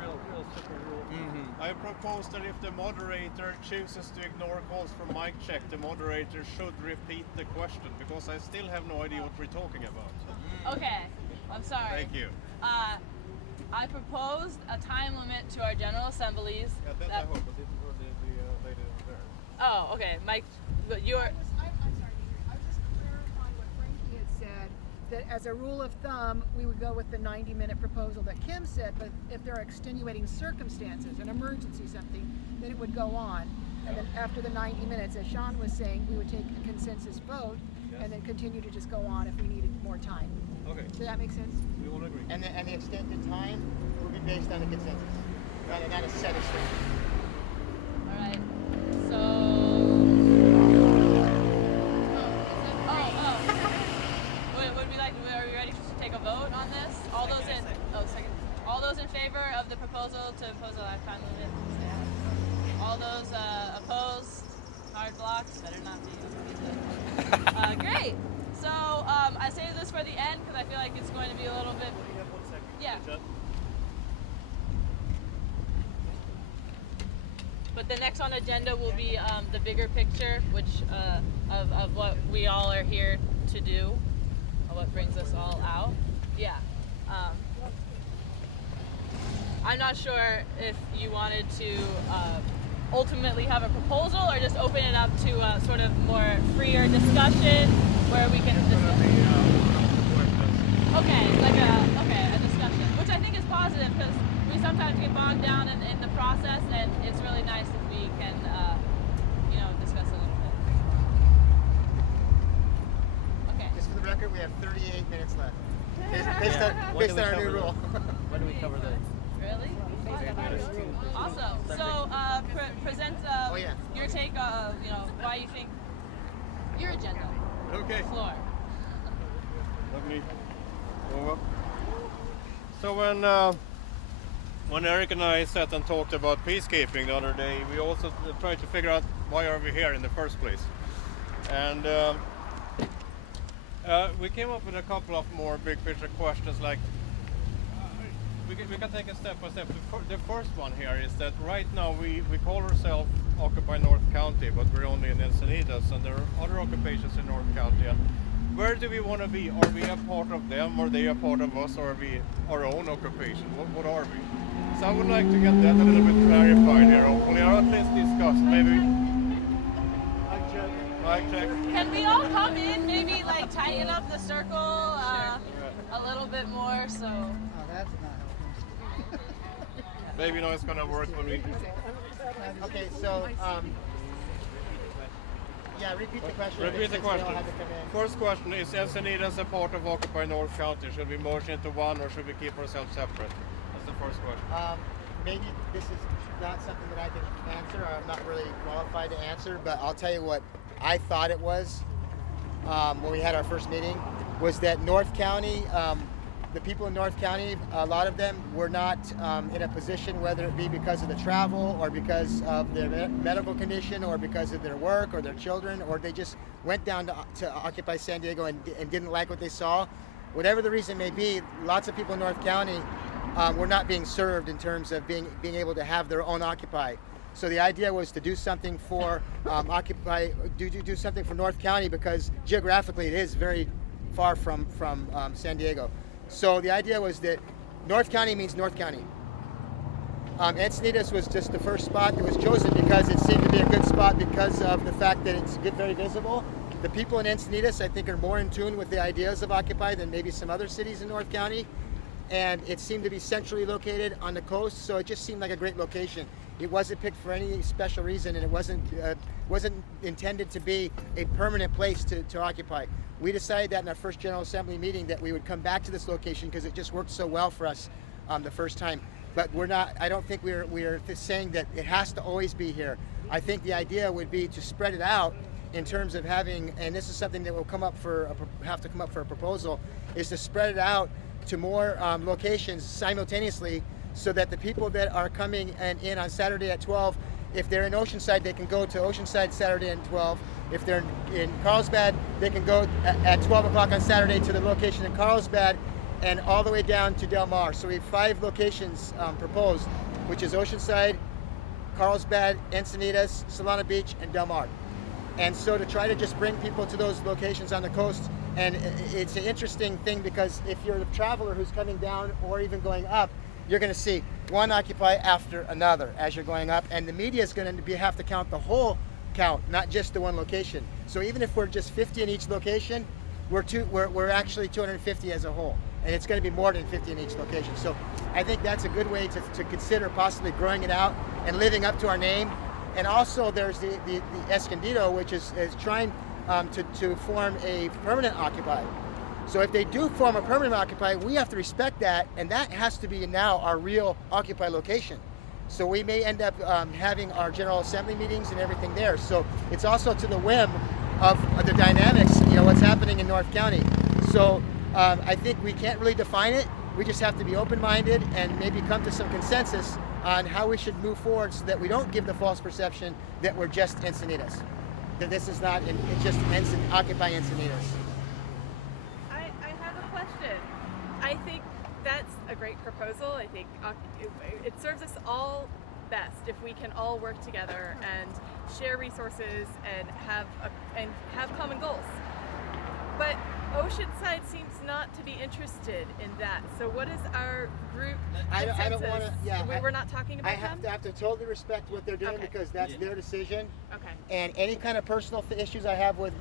Real simple rule. Mm-hmm. I propose that if the moderator chooses to ignore calls for mic check, the moderator should repeat the question, because I still have no idea what we're talking about. Okay. I'm sorry. Thank you. I proposed a time limit to our general assemblies. Yeah, that I that- hope, but didn't hear the lady over there. Oh, okay. Mike, but you're. I'm sorry, I was just clarifying what Frankie had said, that as a rule of thumb, we would go with the 90-minute proposal that Kim said, but if there are extenuating circumstances, an emergency, something, then it would go on. And then after the 90 minutes, as Sean was saying, we would take a consensus vote and then continue to just go on if we needed more time. Okay, Does that make sense? we all agree. And the extended time will be based on the consensus, not a set of All right. So favor of the proposal to impose a lifetime limit, say aye. All those opposed, hard blocks, better not be. Great. So I saved this for the end because I feel like it's going to be a little bit. You have 1 second. Yeah. Catch up. But the next on agenda will be the bigger picture, which of what we all are here to do, what brings us all out. Yeah. I'm not sure if you wanted to ultimately have a proposal or just open it up to sort of more freer discussion where we can discuss. Okay, like a discussion, which I think is positive because we sometimes get bogged down in the process, and it's really nice if we can, discuss it a little bit. Okay. Just for the record, we have 38 minutes left. Based on our new rule. When do we cover the? Really? Awesome. So present your take, why you think your agenda. Okay. Floor. Let me go up. So when Eric and I sat and talked about peacekeeping the other day, we also tried to figure out why are we here in the first place. And we came up with a couple of more big picture questions, like we can take it step by step. The first one here is that right now we call ourselves Occupy North County, but we're only in Encinitas, and there are other occupations in North County. And where do we want to be? Are we a part of them? Are they a part of us? Or are we our own occupation? What are we? So I would like to get that a little bit clarified here, hopefully, or at least discussed. Maybe. Mic check. Can we all come in, maybe like tighten up the circle a little bit more? So. Oh, that's not helping. Maybe now it's gonna work for me. Okay, so repeat the question. Repeat the Since we all question. had to come in. First question is Encinitas a part of Occupy North County? Should we merge into one, or should we keep ourselves separate? That's the first question. Maybe this is not something that I can answer, or I'm not really qualified to answer, but I'll tell you what I thought it was when we had our first meeting, was that North County, the people in North County, a lot of them were not in a position, whether it be because of the travel or because of their medical condition or because of their work or their children, or they just went down to Occupy San Diego and didn't like what they saw. Whatever the reason may be, lots of people in North County were not being served in terms of being able to have their own Occupy. So the idea was to do something for Occupy, do something for North County, because geographically it is very far from San Diego. So the idea was that North County means North County. Encinitas was just the first spot that was chosen because it seemed to be a good spot because of the fact that it's very visible. The people in Encinitas, I think, are more in tune with the ideas of Occupy than maybe some other cities in North County. And it seemed to be centrally located on the coast, so it just seemed like a great location. It wasn't picked for any special reason, and it wasn't intended to be a permanent place to occupy. We decided that in our first General Assembly meeting that we would come back to this location because it just worked so well for us the first time. But we're not. I don't think we're saying that it has to always be here. I think the idea would be to spread it out in terms of having, and this is something that will have to come up for a proposal, is to spread it out to more locations simultaneously, so that the people that are coming in on Saturday at 12, if they're in Oceanside, they can go to Oceanside Saturday at 12. If they're in Carlsbad, they can go at 12 o'clock on Saturday to the location in Carlsbad and all the way down to Del Mar. So we have 5 locations proposed, which is Oceanside, Carlsbad, Encinitas, Solana Beach, and Del Mar. And so to try to just bring people to those locations on the coast, and it's an interesting thing because if you're a traveler who's coming down or even going up, you're going to see one Occupy after another as you're going up, and the media is going to have to count the whole count, not just the one location. So even if we're just 50 in each location, we're actually 250 as a whole, and it's going to be more than 50 in each location. So I think that's a good way to consider possibly growing it out and living up to our name. And also there's the Escondido, which is trying to form a permanent Occupy. So if they do form a permanent Occupy, we have to respect that, and that has to be now our real Occupy location. So we may end up having our General Assembly meetings and everything there. So it's also to the whim of the dynamics, what's happening in North County. So I think we can't really define it, We just have to be open-minded and maybe come to some consensus on how we should move forward so that we don't give the false perception that we're just Encinitas. That this is not, it's just Occupy Encinitas. I have a question. I think that's a great proposal. I think it serves us all best if we can all work together and share resources and have common goals. But Oceanside seems not to be interested in that. So what is our group consensus? I don't want to. Yeah, we're not talking about I have to totally respect what they're doing because that's their decision. Okay. And any kind of personal issues I have with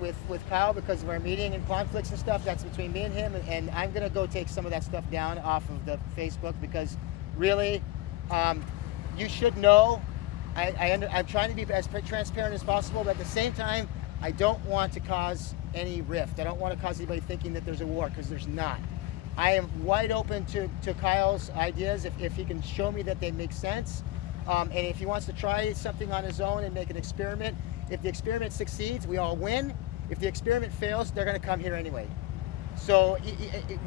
Kyle because of our meeting and conflicts and stuff, that's between me and him. And I'm gonna go take some of that stuff down off of the Facebook because really, you should know. I'm trying to be as transparent as possible, but at the same time, I don't want to cause any rift. I don't want to cause anybody thinking that there's a war, because there's not. I am wide open to Kyle's ideas if he can show me that they make sense. And if he wants to try something on his own and make an experiment, if the experiment succeeds, we all win. If the experiment fails, they're going to come here anyway. So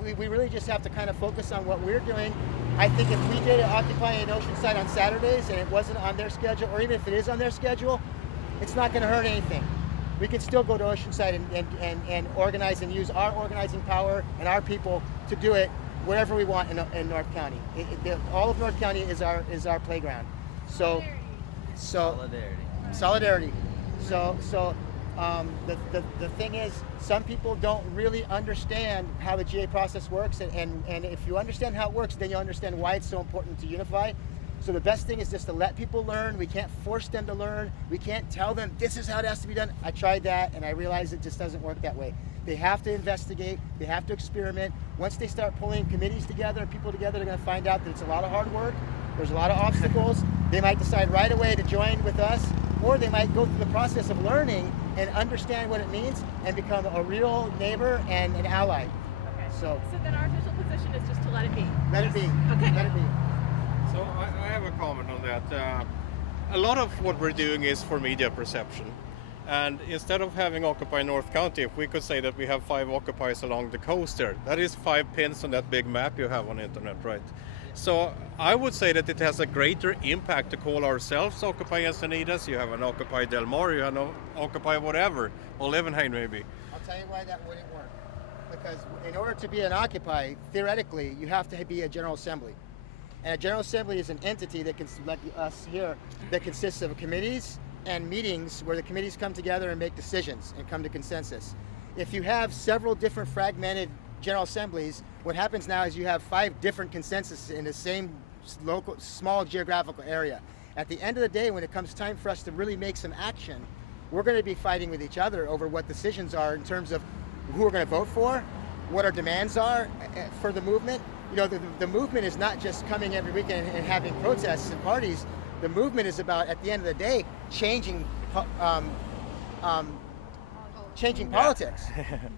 we really just have to kind of focus on what we're doing. I think if we did Occupy in Oceanside on Saturdays and it wasn't on their schedule, or even if it is on their schedule, it's not going to hurt anything. We can still go to Oceanside and organize and use our organizing power and our people to do it wherever we want in North County. All of North County is our playground. So solidarity. So the thing is, some people don't really understand how the GA process works, and if you understand how it works, then you understand why it's so important to unify. So the best thing is just to let people learn. We can't force them to learn. We can't tell them this is how it has to be done. I tried that and I realized it just doesn't work that way. They have to investigate, they have to experiment. Once they start pulling committees together and people together, they're gonna find out that it's a lot of hard work. There's a lot of obstacles. They might decide right away to join with us, or they might go through the process of learning and understand what it means and become a real neighbor and an ally. Okay. So then our official position is just to let it be. Let it be. Okay. Let it be. So I have a comment on that. A lot of what we're doing is for media perception. And instead of having Occupy North County, if we could say that we have 5 occupies along the coast there, that is 5 pins on that big map you have on the internet, right? So I would say that it has a greater impact to call ourselves Occupy Encinitas. You have an Occupy Del Mar, you have an Occupy whatever, or Levenhain maybe. I'll tell you why that wouldn't work. Because in order to be an Occupy, theoretically, you have to be a General Assembly. And a General Assembly is an entity that can, like us here, that consists of committees and meetings where the committees come together and make decisions and come to consensus. If you have several different fragmented General Assemblies, what happens now is you have 5 different consensuses in the same local, small geographical area. At the end of the day, when it comes time for us to really make some action, we're going to be fighting with each other over what decisions are in terms of who we're going to vote for, what our demands are for the movement. You know, the movement is not just coming every weekend and having protests and parties. The movement is about, at the end of the day, changing politics.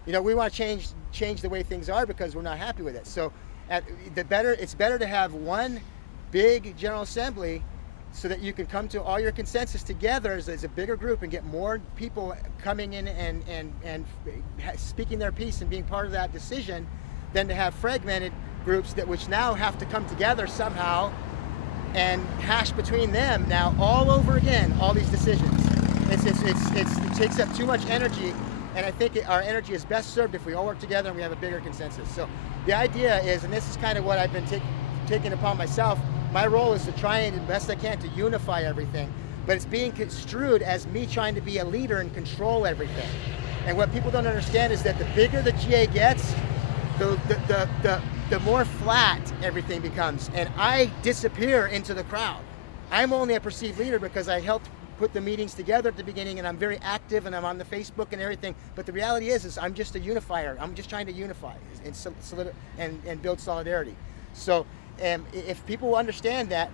You know, we want to change the way things are because we're not happy with it. So, it's better to have one big General Assembly so that you can come to all your consensus together as a bigger group and get more people coming in and speaking their piece and being part of that decision, than to have fragmented groups which now have to come together somehow and hash between them now all over again, all these decisions. It takes up too much energy, and I think our energy is best served if we all work together and we have a bigger consensus. So the idea is, and this is kind of what I've been taking upon myself, my role is to try and, the best I can, to unify everything, but it's being construed as me trying to be a leader and control everything. And what people don't understand is that the bigger the GA gets, the more flat everything becomes, and I disappear into the crowd. I'm only a perceived leader because I helped put the meetings together at the beginning, and I'm very active, and I'm on the Facebook and everything. But the reality is I'm just a unifier. I'm just trying to unify and build solidarity. So if people understand that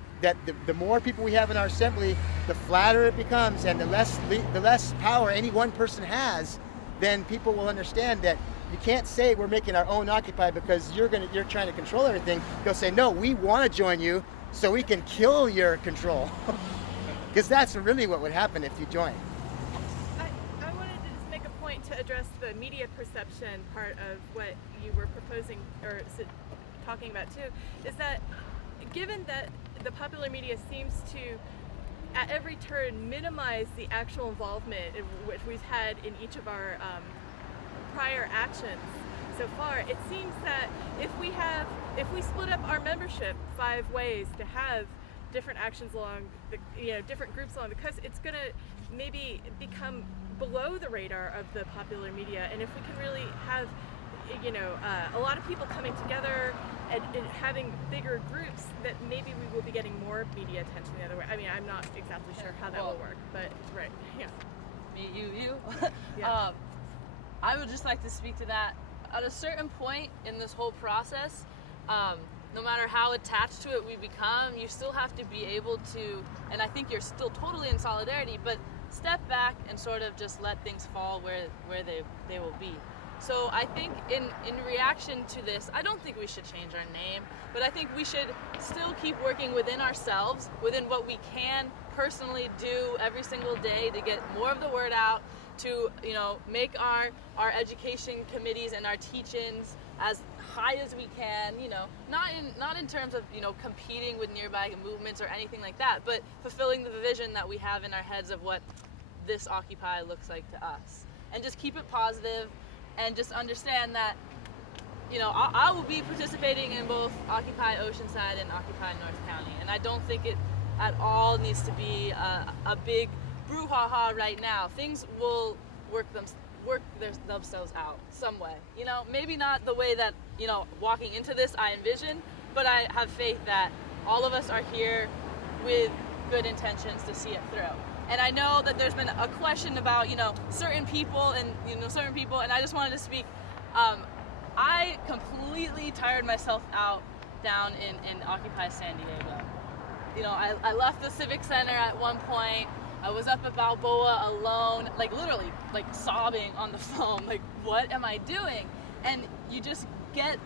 the more people we have in our assembly, the flatter it becomes, and the less power any one person has, then people will understand that you can't say we're making our own Occupy because you're trying to control everything. They'll say, no, we want to join you so we can kill your control. Because that's really what would happen if you join. I wanted to just make a point to address the media perception part of what you were proposing or talking about too, is that given that the popular media seems to, at every turn, minimize the actual involvement which we've had in each of our prior actions so far, it seems that if we split up our membership 5 ways to have different actions along the, different groups along the coast, it's going to maybe become below the radar of the popular media. And if we can really have, a lot of people coming together and having bigger groups, that maybe we will be getting more media attention the other way. I mean, I'm not exactly sure how that will work, but right, yeah. Me, you. Yeah. I would just like to speak to that. At a certain point in this whole process, no matter how attached to it we become, you still have to be able to, and I think you're still totally in solidarity, but step back and sort of just let things fall where they will be. So I think in reaction to this, I don't think we should change our name, but I think we should still keep working within ourselves, within what we can personally do every single day to get more of the word out, to make our education committees and our teach-ins as high as we can, not in terms of competing with nearby movements or anything like that, but fulfilling the vision that we have in our heads of what this Occupy looks like to us, and just keep it positive, and just understand that I will be participating in both Occupy Oceanside and Occupy North County, and I don't think it at all needs to be a big brouhaha right now. Things will work themselves out some way. Maybe not the way that walking into this I envision, but I have faith that all of us are here with good intentions to see it through. And I know that there's been a question about certain people, and I just wanted to speak. I completely tired myself out down in Occupy San Diego. I left the Civic Center at one point. I was up at Balboa alone, literally, sobbing on the phone, what am I doing? And you just get,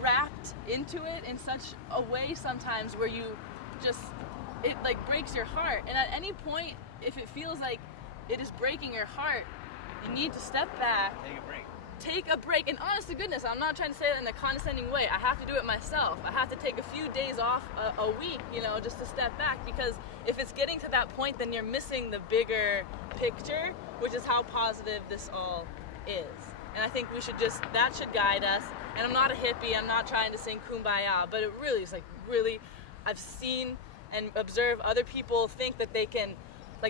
wrapped into it in such a way sometimes where you just, it, breaks your heart. And at any point, if it feels like it is breaking your heart, you need to step back. Take a break. And honest to goodness, I'm not trying to say that in a condescending way. I have to do it myself. I have to take a few days off a week, just to step back, because if it's getting to that point, then you're missing the bigger picture, which is how positive this all is. And I think that should guide us. And I'm not a hippie, I'm not trying to sing Kumbaya, but it really is I've seen and observed other people think that they can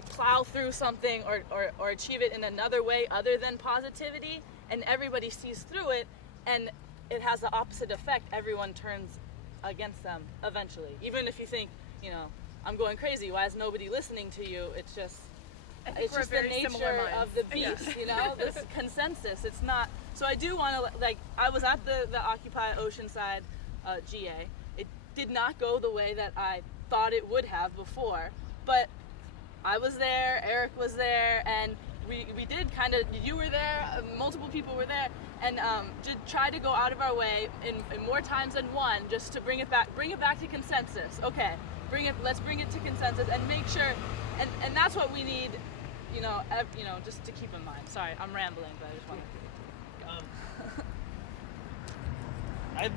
plow through something or achieve it in another way other than positivity, and everybody sees through it, and it has the opposite effect. Everyone turns against them eventually. Even if you think, I'm going crazy, why is nobody listening to you? It's just the nature of the beast, this consensus. It's not, so I do want to, I was at the Occupy Oceanside GA. It did not go the way that I thought it would have before, but I was there, Eric was there, and we did kind of, you were there, multiple people were there, and did try to go out of our way in more times than one, just to bring it back to consensus. Okay, let's bring it to consensus and make sure, and that's what we need, just to keep in mind. Sorry, I'm rambling, but I just want to.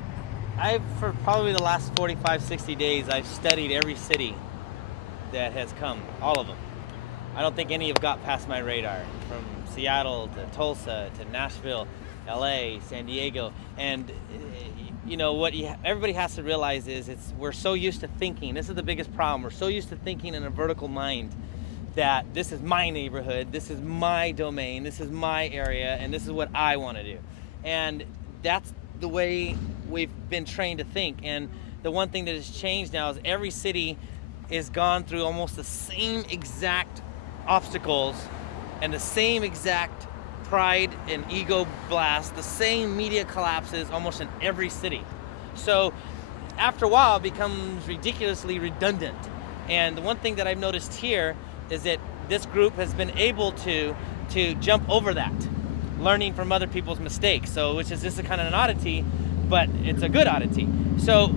I've for probably the last 45, 60 days, I've studied every city that has come, all of them. I don't think any have got past my radar, from Seattle to Tulsa to Nashville, LA, San Diego. And what everybody has to realize is we're so used to thinking, this is the biggest problem, we're so used to thinking in a vertical mind that this is my neighborhood, this is my domain, this is my area, and this is what I want to do. And that's the way we've been trained to think. And the one thing that has changed now is every city is gone through almost the same exact obstacles and the same exact pride and ego blast, the same media collapses almost in every city. So after a while it becomes ridiculously redundant. And the one thing that I've noticed here is that this group has been able to jump over that, learning from other people's mistakes. So this is kind of an oddity, but it's a good oddity. So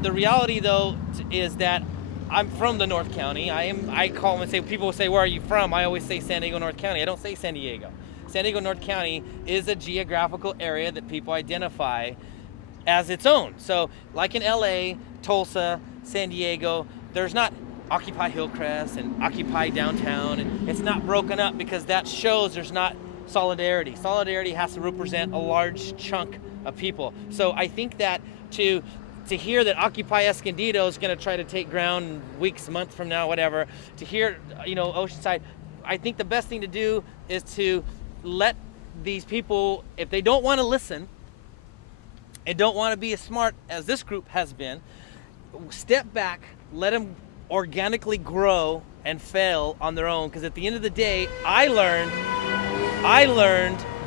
the reality though is that I'm from the North County. I call them and say, people will say, where are you from? I always say San Diego, North County. I don't say San Diego. San Diego, North County is a geographical area that people identify as its own. So like in LA, Tulsa, San Diego, there's not Occupy Hillcrest and Occupy Downtown, and it's not broken up because that shows there's not solidarity. Solidarity has to represent a large chunk of people. So I think that to hear that Occupy Escondido is going to try to take ground weeks, months from now, whatever, to hear, Oceanside, I think the best thing to do is to let these people, if they don't want to listen and don't want to be as smart as this group has been, step back, let them organically grow and fail on their own. Because at the end of the day, I learned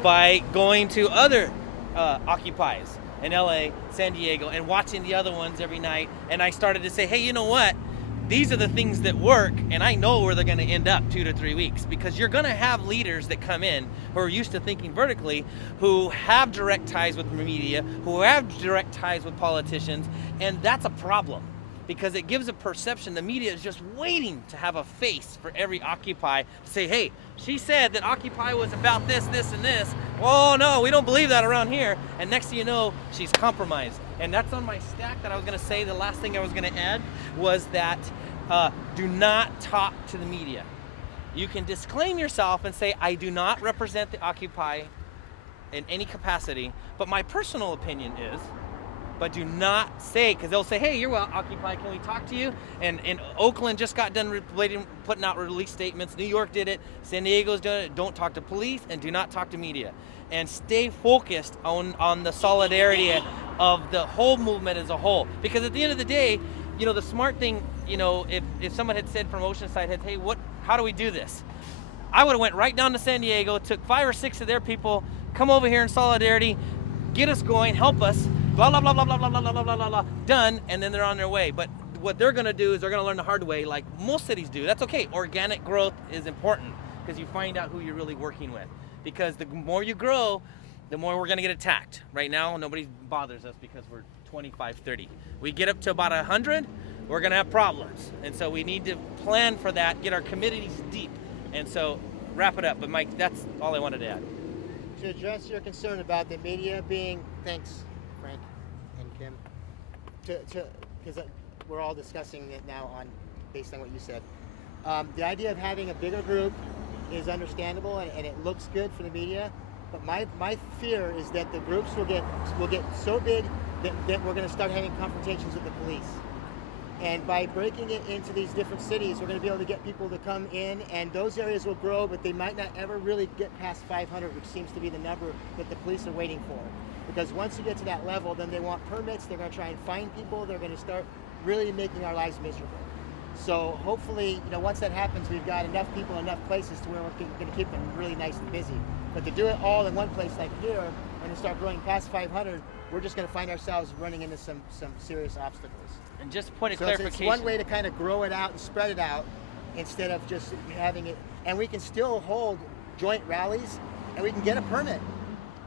by going to other Occupies in LA, San Diego, and watching the other ones every night. And I started to say, hey, you know what? These are the things that work, and I know where they're going to end up 2 to 3 weeks, because you're going to have leaders that come in who are used to thinking vertically, who have direct ties with the media, who have direct ties with politicians, and that's a problem. Because it gives a perception the media is just waiting to have a face for every Occupy to say, hey, she said that Occupy was about this, this, and this. Oh, no, we don't believe that around here. And next thing you know, she's compromised. And that's on my stack that I was going to say. The last thing I was going to add was that do not talk to the media. You can disclaim yourself and say, I do not represent the Occupy in any capacity, but my personal opinion is, but do not say, because they'll say, hey, you're well Occupy, can we talk to you? And Oakland just got done putting out release statements. New York did it. San Diego's done it. Don't talk to police and do not talk to media. And stay focused on the solidarity of the whole movement as a whole. Because at the end of the day, the smart thing, if someone had said from Oceanside, hey, how do we do this? I would have went right down to San Diego, took 5 or 6 of their people, come over here in solidarity, get us going, help us, blah, blah, blah, blah, blah, blah, blah, blah, blah, blah, blah, done, and then they're on their way. But what they're going to do is they're going to learn the hard way, like most cities do. That's okay. Organic growth is important because you find out who you're really working with. Because the more you grow, the more we're going to get attacked. Right now, nobody bothers us because we're 25, 30. We get up to about 100, we're going to have problems. And so we need to plan for that, get our communities deep. And so wrap it up. But Mike, that's all I wanted to add. To address your concern about the media being, thanks, Frank and Kim, because we're all discussing it now based on what you said. The idea of having a bigger group is understandable and it looks good for the media, but my fear is that the groups will get so big that we're going to start having confrontations with the police. And by breaking it into these different cities, we're going to be able to get people to come in, and those areas will grow, but they might not ever really get past 500, which seems to be the number that the police are waiting for. Because once you get to that level, then they want permits, they're going to try and find people, they're going to start really making our lives miserable. So hopefully, once that happens, we've got enough people, enough places to where we're going to keep them really nice and busy. But to do it all in one place like here, and to start growing past 500, we're just going to find ourselves running into some serious obstacles. And just a point of So clarification. it's one way to kind of grow it out and spread it out instead of just having it. And we can still hold joint rallies, and we can get a permit,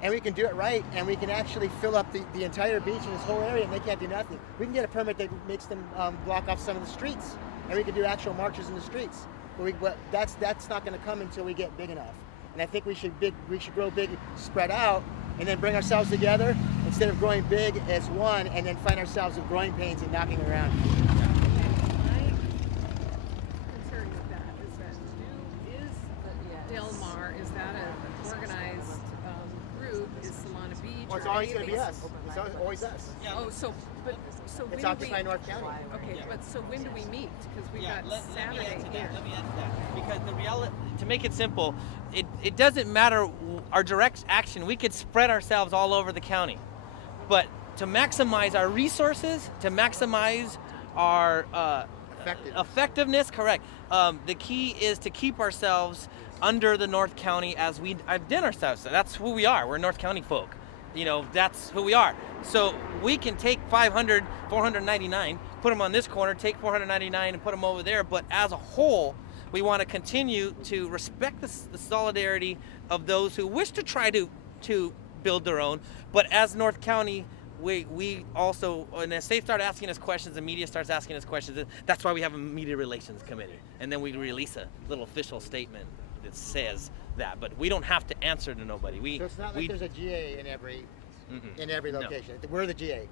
and we can do it right, and we can actually fill up the entire beach and this whole area, and they can't do nothing. We can get a permit that makes them block off some of the streets, and we can do actual marches in the streets. But that's not going to come until we get big enough. And I think we should grow big, spread out, and then bring ourselves together instead of growing big as one and then find ourselves with growing pains and knocking around. My concern with that is that Del Mar, is that an organized group? Is Solana Beach? Well, it's or always any of going to be these- us. It's always us. Oh, so It's when Occupy North County. Okay, but so when do we meet? Because we got let me Saturday answer here. that. Let me answer that. Because the reality, to make it simple, it doesn't matter our direct action. We could spread ourselves all over the county. But to maximize our resources, to maximize our effectiveness, correct. The key is to keep ourselves under the North County as I've done ourselves. So that's who we are. We're North County folk. That's who we are. So we can take 500, 499, put them on this corner, take 499 and put them over there. But as a whole, we want to continue to respect the solidarity of those who wish to try to build their own. But as North County, we also, and as they start asking us questions, the media starts asking us questions, that's why we have a media relations committee. And then we release a little official statement that says that. But we don't have to answer to nobody. So it's not like there's a GA in every in every No. location. We're the GA.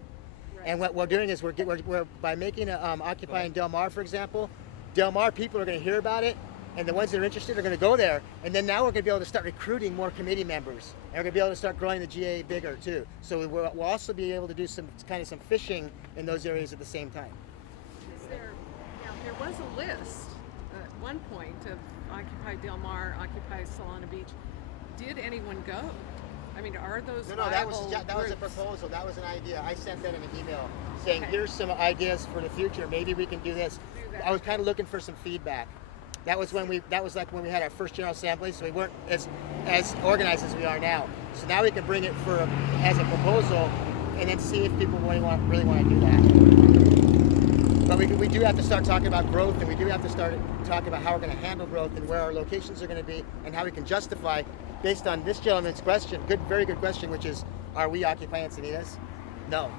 And what we're doing is we're by making a Occupy in Del Mar, for example, Del Mar people are going to hear about it, and the ones that are interested are going to go there. And then now we're going to be able to start recruiting more committee members, and we're going to be able to start growing the GA bigger too. So we'll also be able to do some fishing in those areas at the same time. There was a list at one point of Occupy Del Mar, Occupy Solana Beach. Did anyone go? I mean, are those No, that was a groups? proposal. That was an idea. I sent that in an email saying, here's some ideas for the future. Maybe we can do this. I was kind of looking for some feedback. That was when we had our first General Assembly, so we weren't as organized as we are now. So now we can bring it as a proposal, and then see if people really want to do that. But we do have to start talking about growth, and we do have to start talking about how we're going to handle growth and where our locations are going to be, and how we can justify, based on this gentleman's question, very good question, which is, are we occupying Encinitas? No.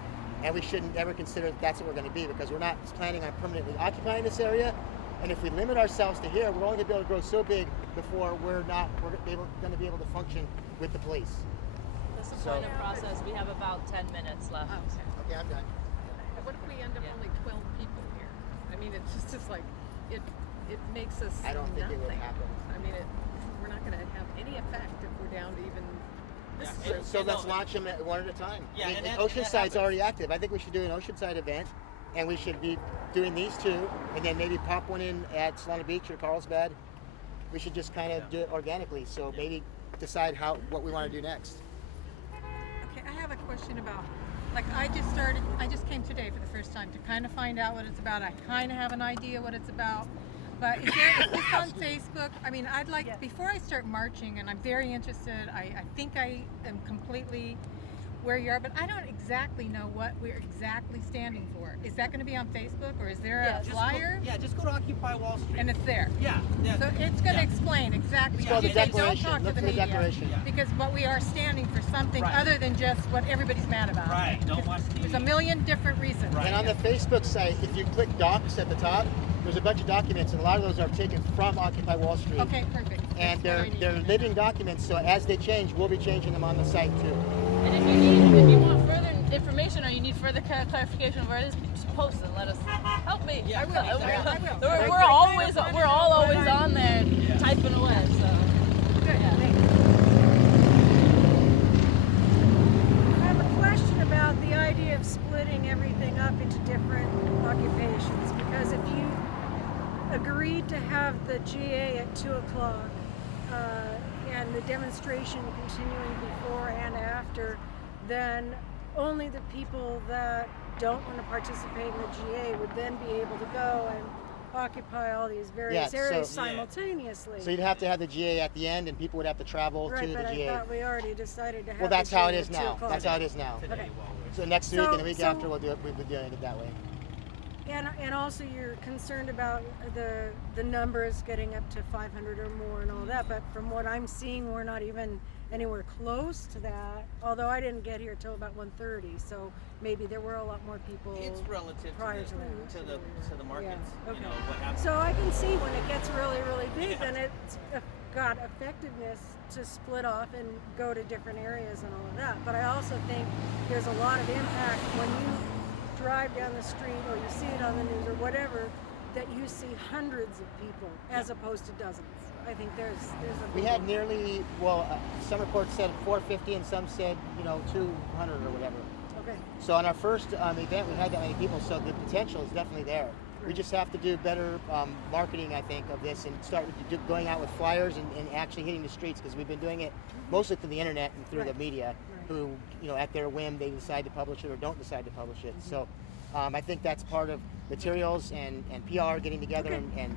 And we shouldn't ever consider that that's what we're going to be, because we're not planning on permanently occupying this area. And if we limit ourselves to here, we're only going to be able to grow so big before we're going to be able to function with the police. Disappointing process. We have about 10 minutes left. Okay, I'm done. What if we end up only 12 people here? I mean, it's just like, it makes us I don't think it would nothing. happen. I mean, we're not going to have any effect if we're down to even this group. So let's launch them one at a time. Yeah, I mean, and Oceanside's already active. I think we should do an Oceanside event, and we should be doing these two, and then maybe pop one in at Solana Beach or Carlsbad. We should just kind of do it organically. So maybe decide what we want to do next. Okay, I have a question about, like, I just came today for the first time to kind of find out what it's about. I kind of have an idea what it's about. But is this on Facebook? I mean, I'd like, before I start marching, and I'm very interested, I think I am completely where you are, but I don't exactly know what we're exactly standing for. Is that going to be on Facebook, or is there a flyer? Just go to Occupy Wall Street. And it's there. Yeah. So it's going to explain exactly. It's called the You say don't declaration. talk to Look the for the media, declaration. because what we are standing for something Right. other than just what everybody's mad about. Right. Don't watch TV. There's a million different reasons. Right. And on the Facebook site, if you click docs at the top, there's a bunch of documents, and a lot of those are taken from Occupy Wall Street. Okay, perfect. And That's what I they're need. living documents, so as they change, we'll be changing them on the site too. And if you want further information or you need further clarification of where it is, just post it. Let us help me. Yeah, I will. I will. We're all always on there typing away. So. Good. Yeah. Thanks. I have a question about the idea of splitting everything up into different occupations, because if you agreed to have the GA at 2 o'clock and the demonstration continuing before and after, then only the people that don't want to participate in the GA would then be able to go and occupy all these various areas simultaneously. So you'd have to have the GA at the end, and people would have to travel to the but GA. I thought we already decided to have Well, that's the how GA it is at 2 now. o'clock. That's how it is now. Okay. So next week and the week So- after, we'll be doing it that way. And also you're concerned about the numbers getting up to 500 or more and all that, but from what I'm seeing, we're not even anywhere close to that. Although I didn't get here till about 1:30, so maybe there were a lot more people. It's relative prior to the markets. Yeah. Okay. You know what happens. So I can see when it gets really, really big, then it's got effectiveness to split off and go to different areas and all of that. But I also think there's a lot of impact when you drive down the street or you see it on the news or whatever, that you see hundreds of people as opposed to dozens. I think there's a We big had nearly, some reports said 450 and some said, 200 or whatever. Okay. So on our first event, we had that many people, so the potential is definitely there. We just have to do better marketing, I think, of this, and start going out with flyers and actually hitting the streets, because we've been doing it mostly through the internet and through the media, who, at their whim, they decide to publish it or don't decide to publish it. So I think that's part of materials and PR getting together and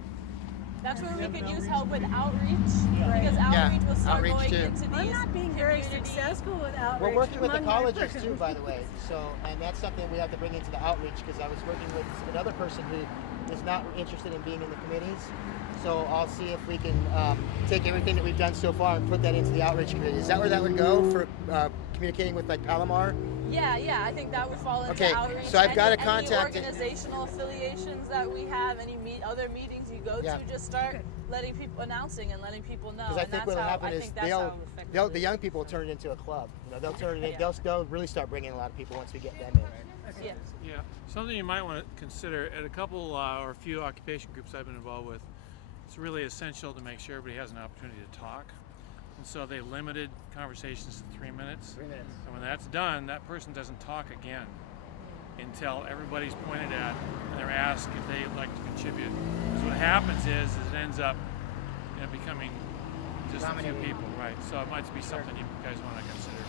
That's where we could use help with outreach, because outreach will start outreach going too. into these I'm not being very successful with outreach. We're working with the among my colleges friends. too, by the way. So, and that's something we have to bring into the outreach, because I was working with another person who is not interested in being in the committees. So I'll see if we can take everything that we've done so far and put that into the outreach committee. Is that where that would go for communicating with like Palomar? Yeah, I think that would fall into Okay, outreach. so I've got to Any contact organizational affiliations that we have, any other meetings you go to, just start letting people announcing and letting people know. Because I And think that's what'll how happen I is think that's how effectively they'll the young people will turn it into a club. You know, they'll turn it. Yeah. They'll really start bringing a lot of people once we get them in. Yeah. Yeah, something you might want to consider at a couple or a few occupation groups I've been involved with, it's really essential to make sure everybody has an opportunity to talk. And so they limited conversations to 3 minutes. 3 minutes. And when that's done, that person doesn't talk again until everybody's pointed at and they're asked if they'd like to contribute. Because what happens is it ends up becoming just a few people, right? So it might be something you guys want to consider.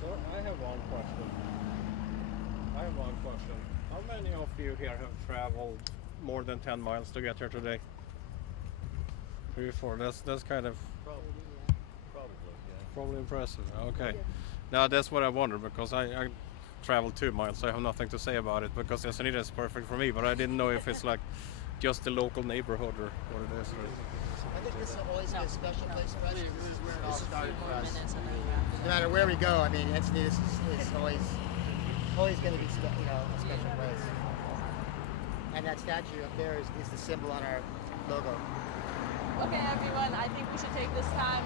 So I have one question. How many of you here have traveled more than 10 miles to get here today? 3 or 4. That's kind of probably impressive. Okay. Now that's what I wondered, because I traveled 2 miles, so I have nothing to say about it, because Encinitas is perfect for me, but I didn't know if it's like just the local neighborhood or what it is. I think this will always be a special place for us. This is where it all started for us. No matter where we go, I mean, Encinitas is always going to be a special place. And that statue up there is the symbol on our logo. Okay, everyone, I think we should take this time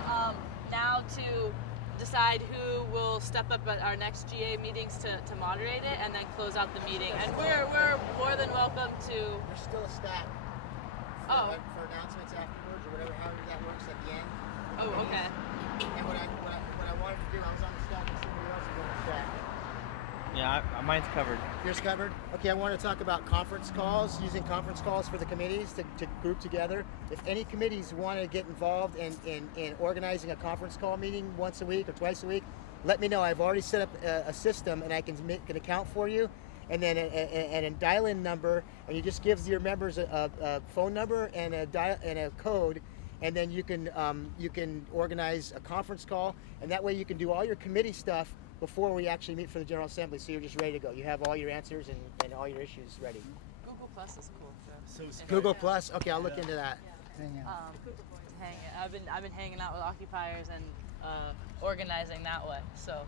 now to decide who will step up at our next GA meetings to moderate it, and then close out the meeting. And we're more than welcome to. There's still a stack for announcements afterwards, or whatever, however that works at the end. Oh, okay. And what I wanted to do, I was on the stack and somebody else was on the stack. Yeah, mine's covered. Yours covered? Okay, I want to talk about conference calls, using conference calls for the committees to group together. If any committees want to get involved in organizing a conference call meeting once a week or twice a week, let me know. I've already set up a system, and I can make an account for you, and then a dial-in number, and you just give your members a phone number and a code, and then you can organize a conference call, and that way you can do all your committee stuff before we actually meet for the General Assembly, so you're just ready to go. You have all your answers and all your issues ready. Google Plus is cool. Google Plus? Okay, I'll look into that. I've been hanging out with occupiers and organizing that way, so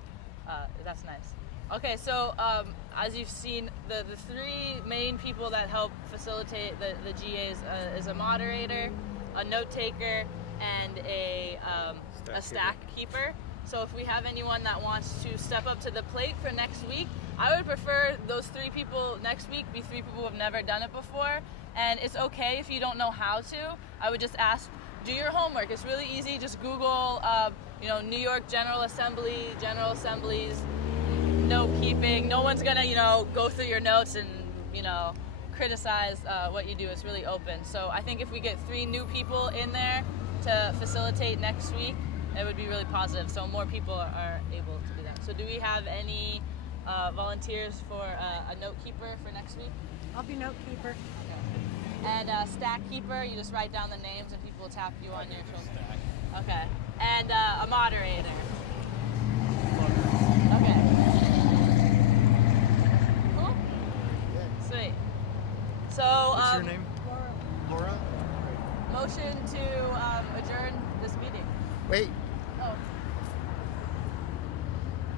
that's nice. Okay, so as you've seen, the 3 main people that help facilitate the GAs is a moderator, a note taker, and a stack keeper. So if we have anyone that wants to step up to the plate for next week, I would prefer those 3 people next week be 3 people who have never done it before. And it's okay if you don't know how to. I would just ask, do your homework. It's really easy. Just Google, New York General Assemblies, note keeping. No one's gonna, go through your notes and, criticize what you do. It's really open. So I think if we get 3 new people in there to facilitate next week, it would be really positive, so more people are able to do that. So do we have any volunteers for a note keeper for next week? I'll be note keeper. Okay. And stack keeper, you just write down the names and people will tap you on your shoulder. Okay. And a moderator. Okay. Cool? Sweet. So, what's your name? Laura? Motion to adjourn this meeting. Wait. Oh.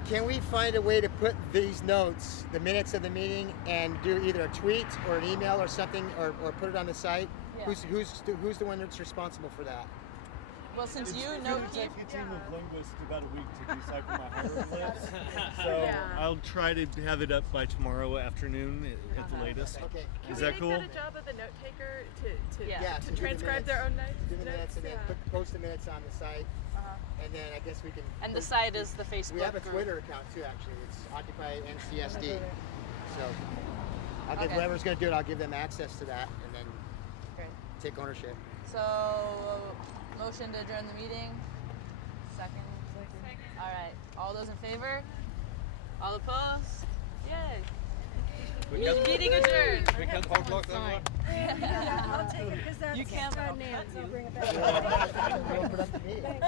Can we find a way to put these notes, the minutes of the meeting, and do either a tweet or an email or something, or put it on the site? Yeah. Who's the one that's responsible for that? Well, since you know Keep a team of linguists about a week to decipher my hieroglyphs. So I'll try to have it up by tomorrow afternoon at the latest. Okay. Is that cool? Can we make that a job of the note taker to do the transcribe minutes. their own notes? Do the minutes and then post the minutes on the site. And then I guess we can. And the site is the Facebook We have a group. Twitter account too, actually. It's Occupy NCSD. So I'll give Okay. whoever's going to do it. I'll give them access to that, and then Great. take ownership. So, motion to adjourn the meeting. Second. All right. All those in favor? All opposed? Yay. Meeting adjourned. We can talk like that. Yeah, I'll take it because that's You can't. Nancy. I'll bring it back. Real productive meeting.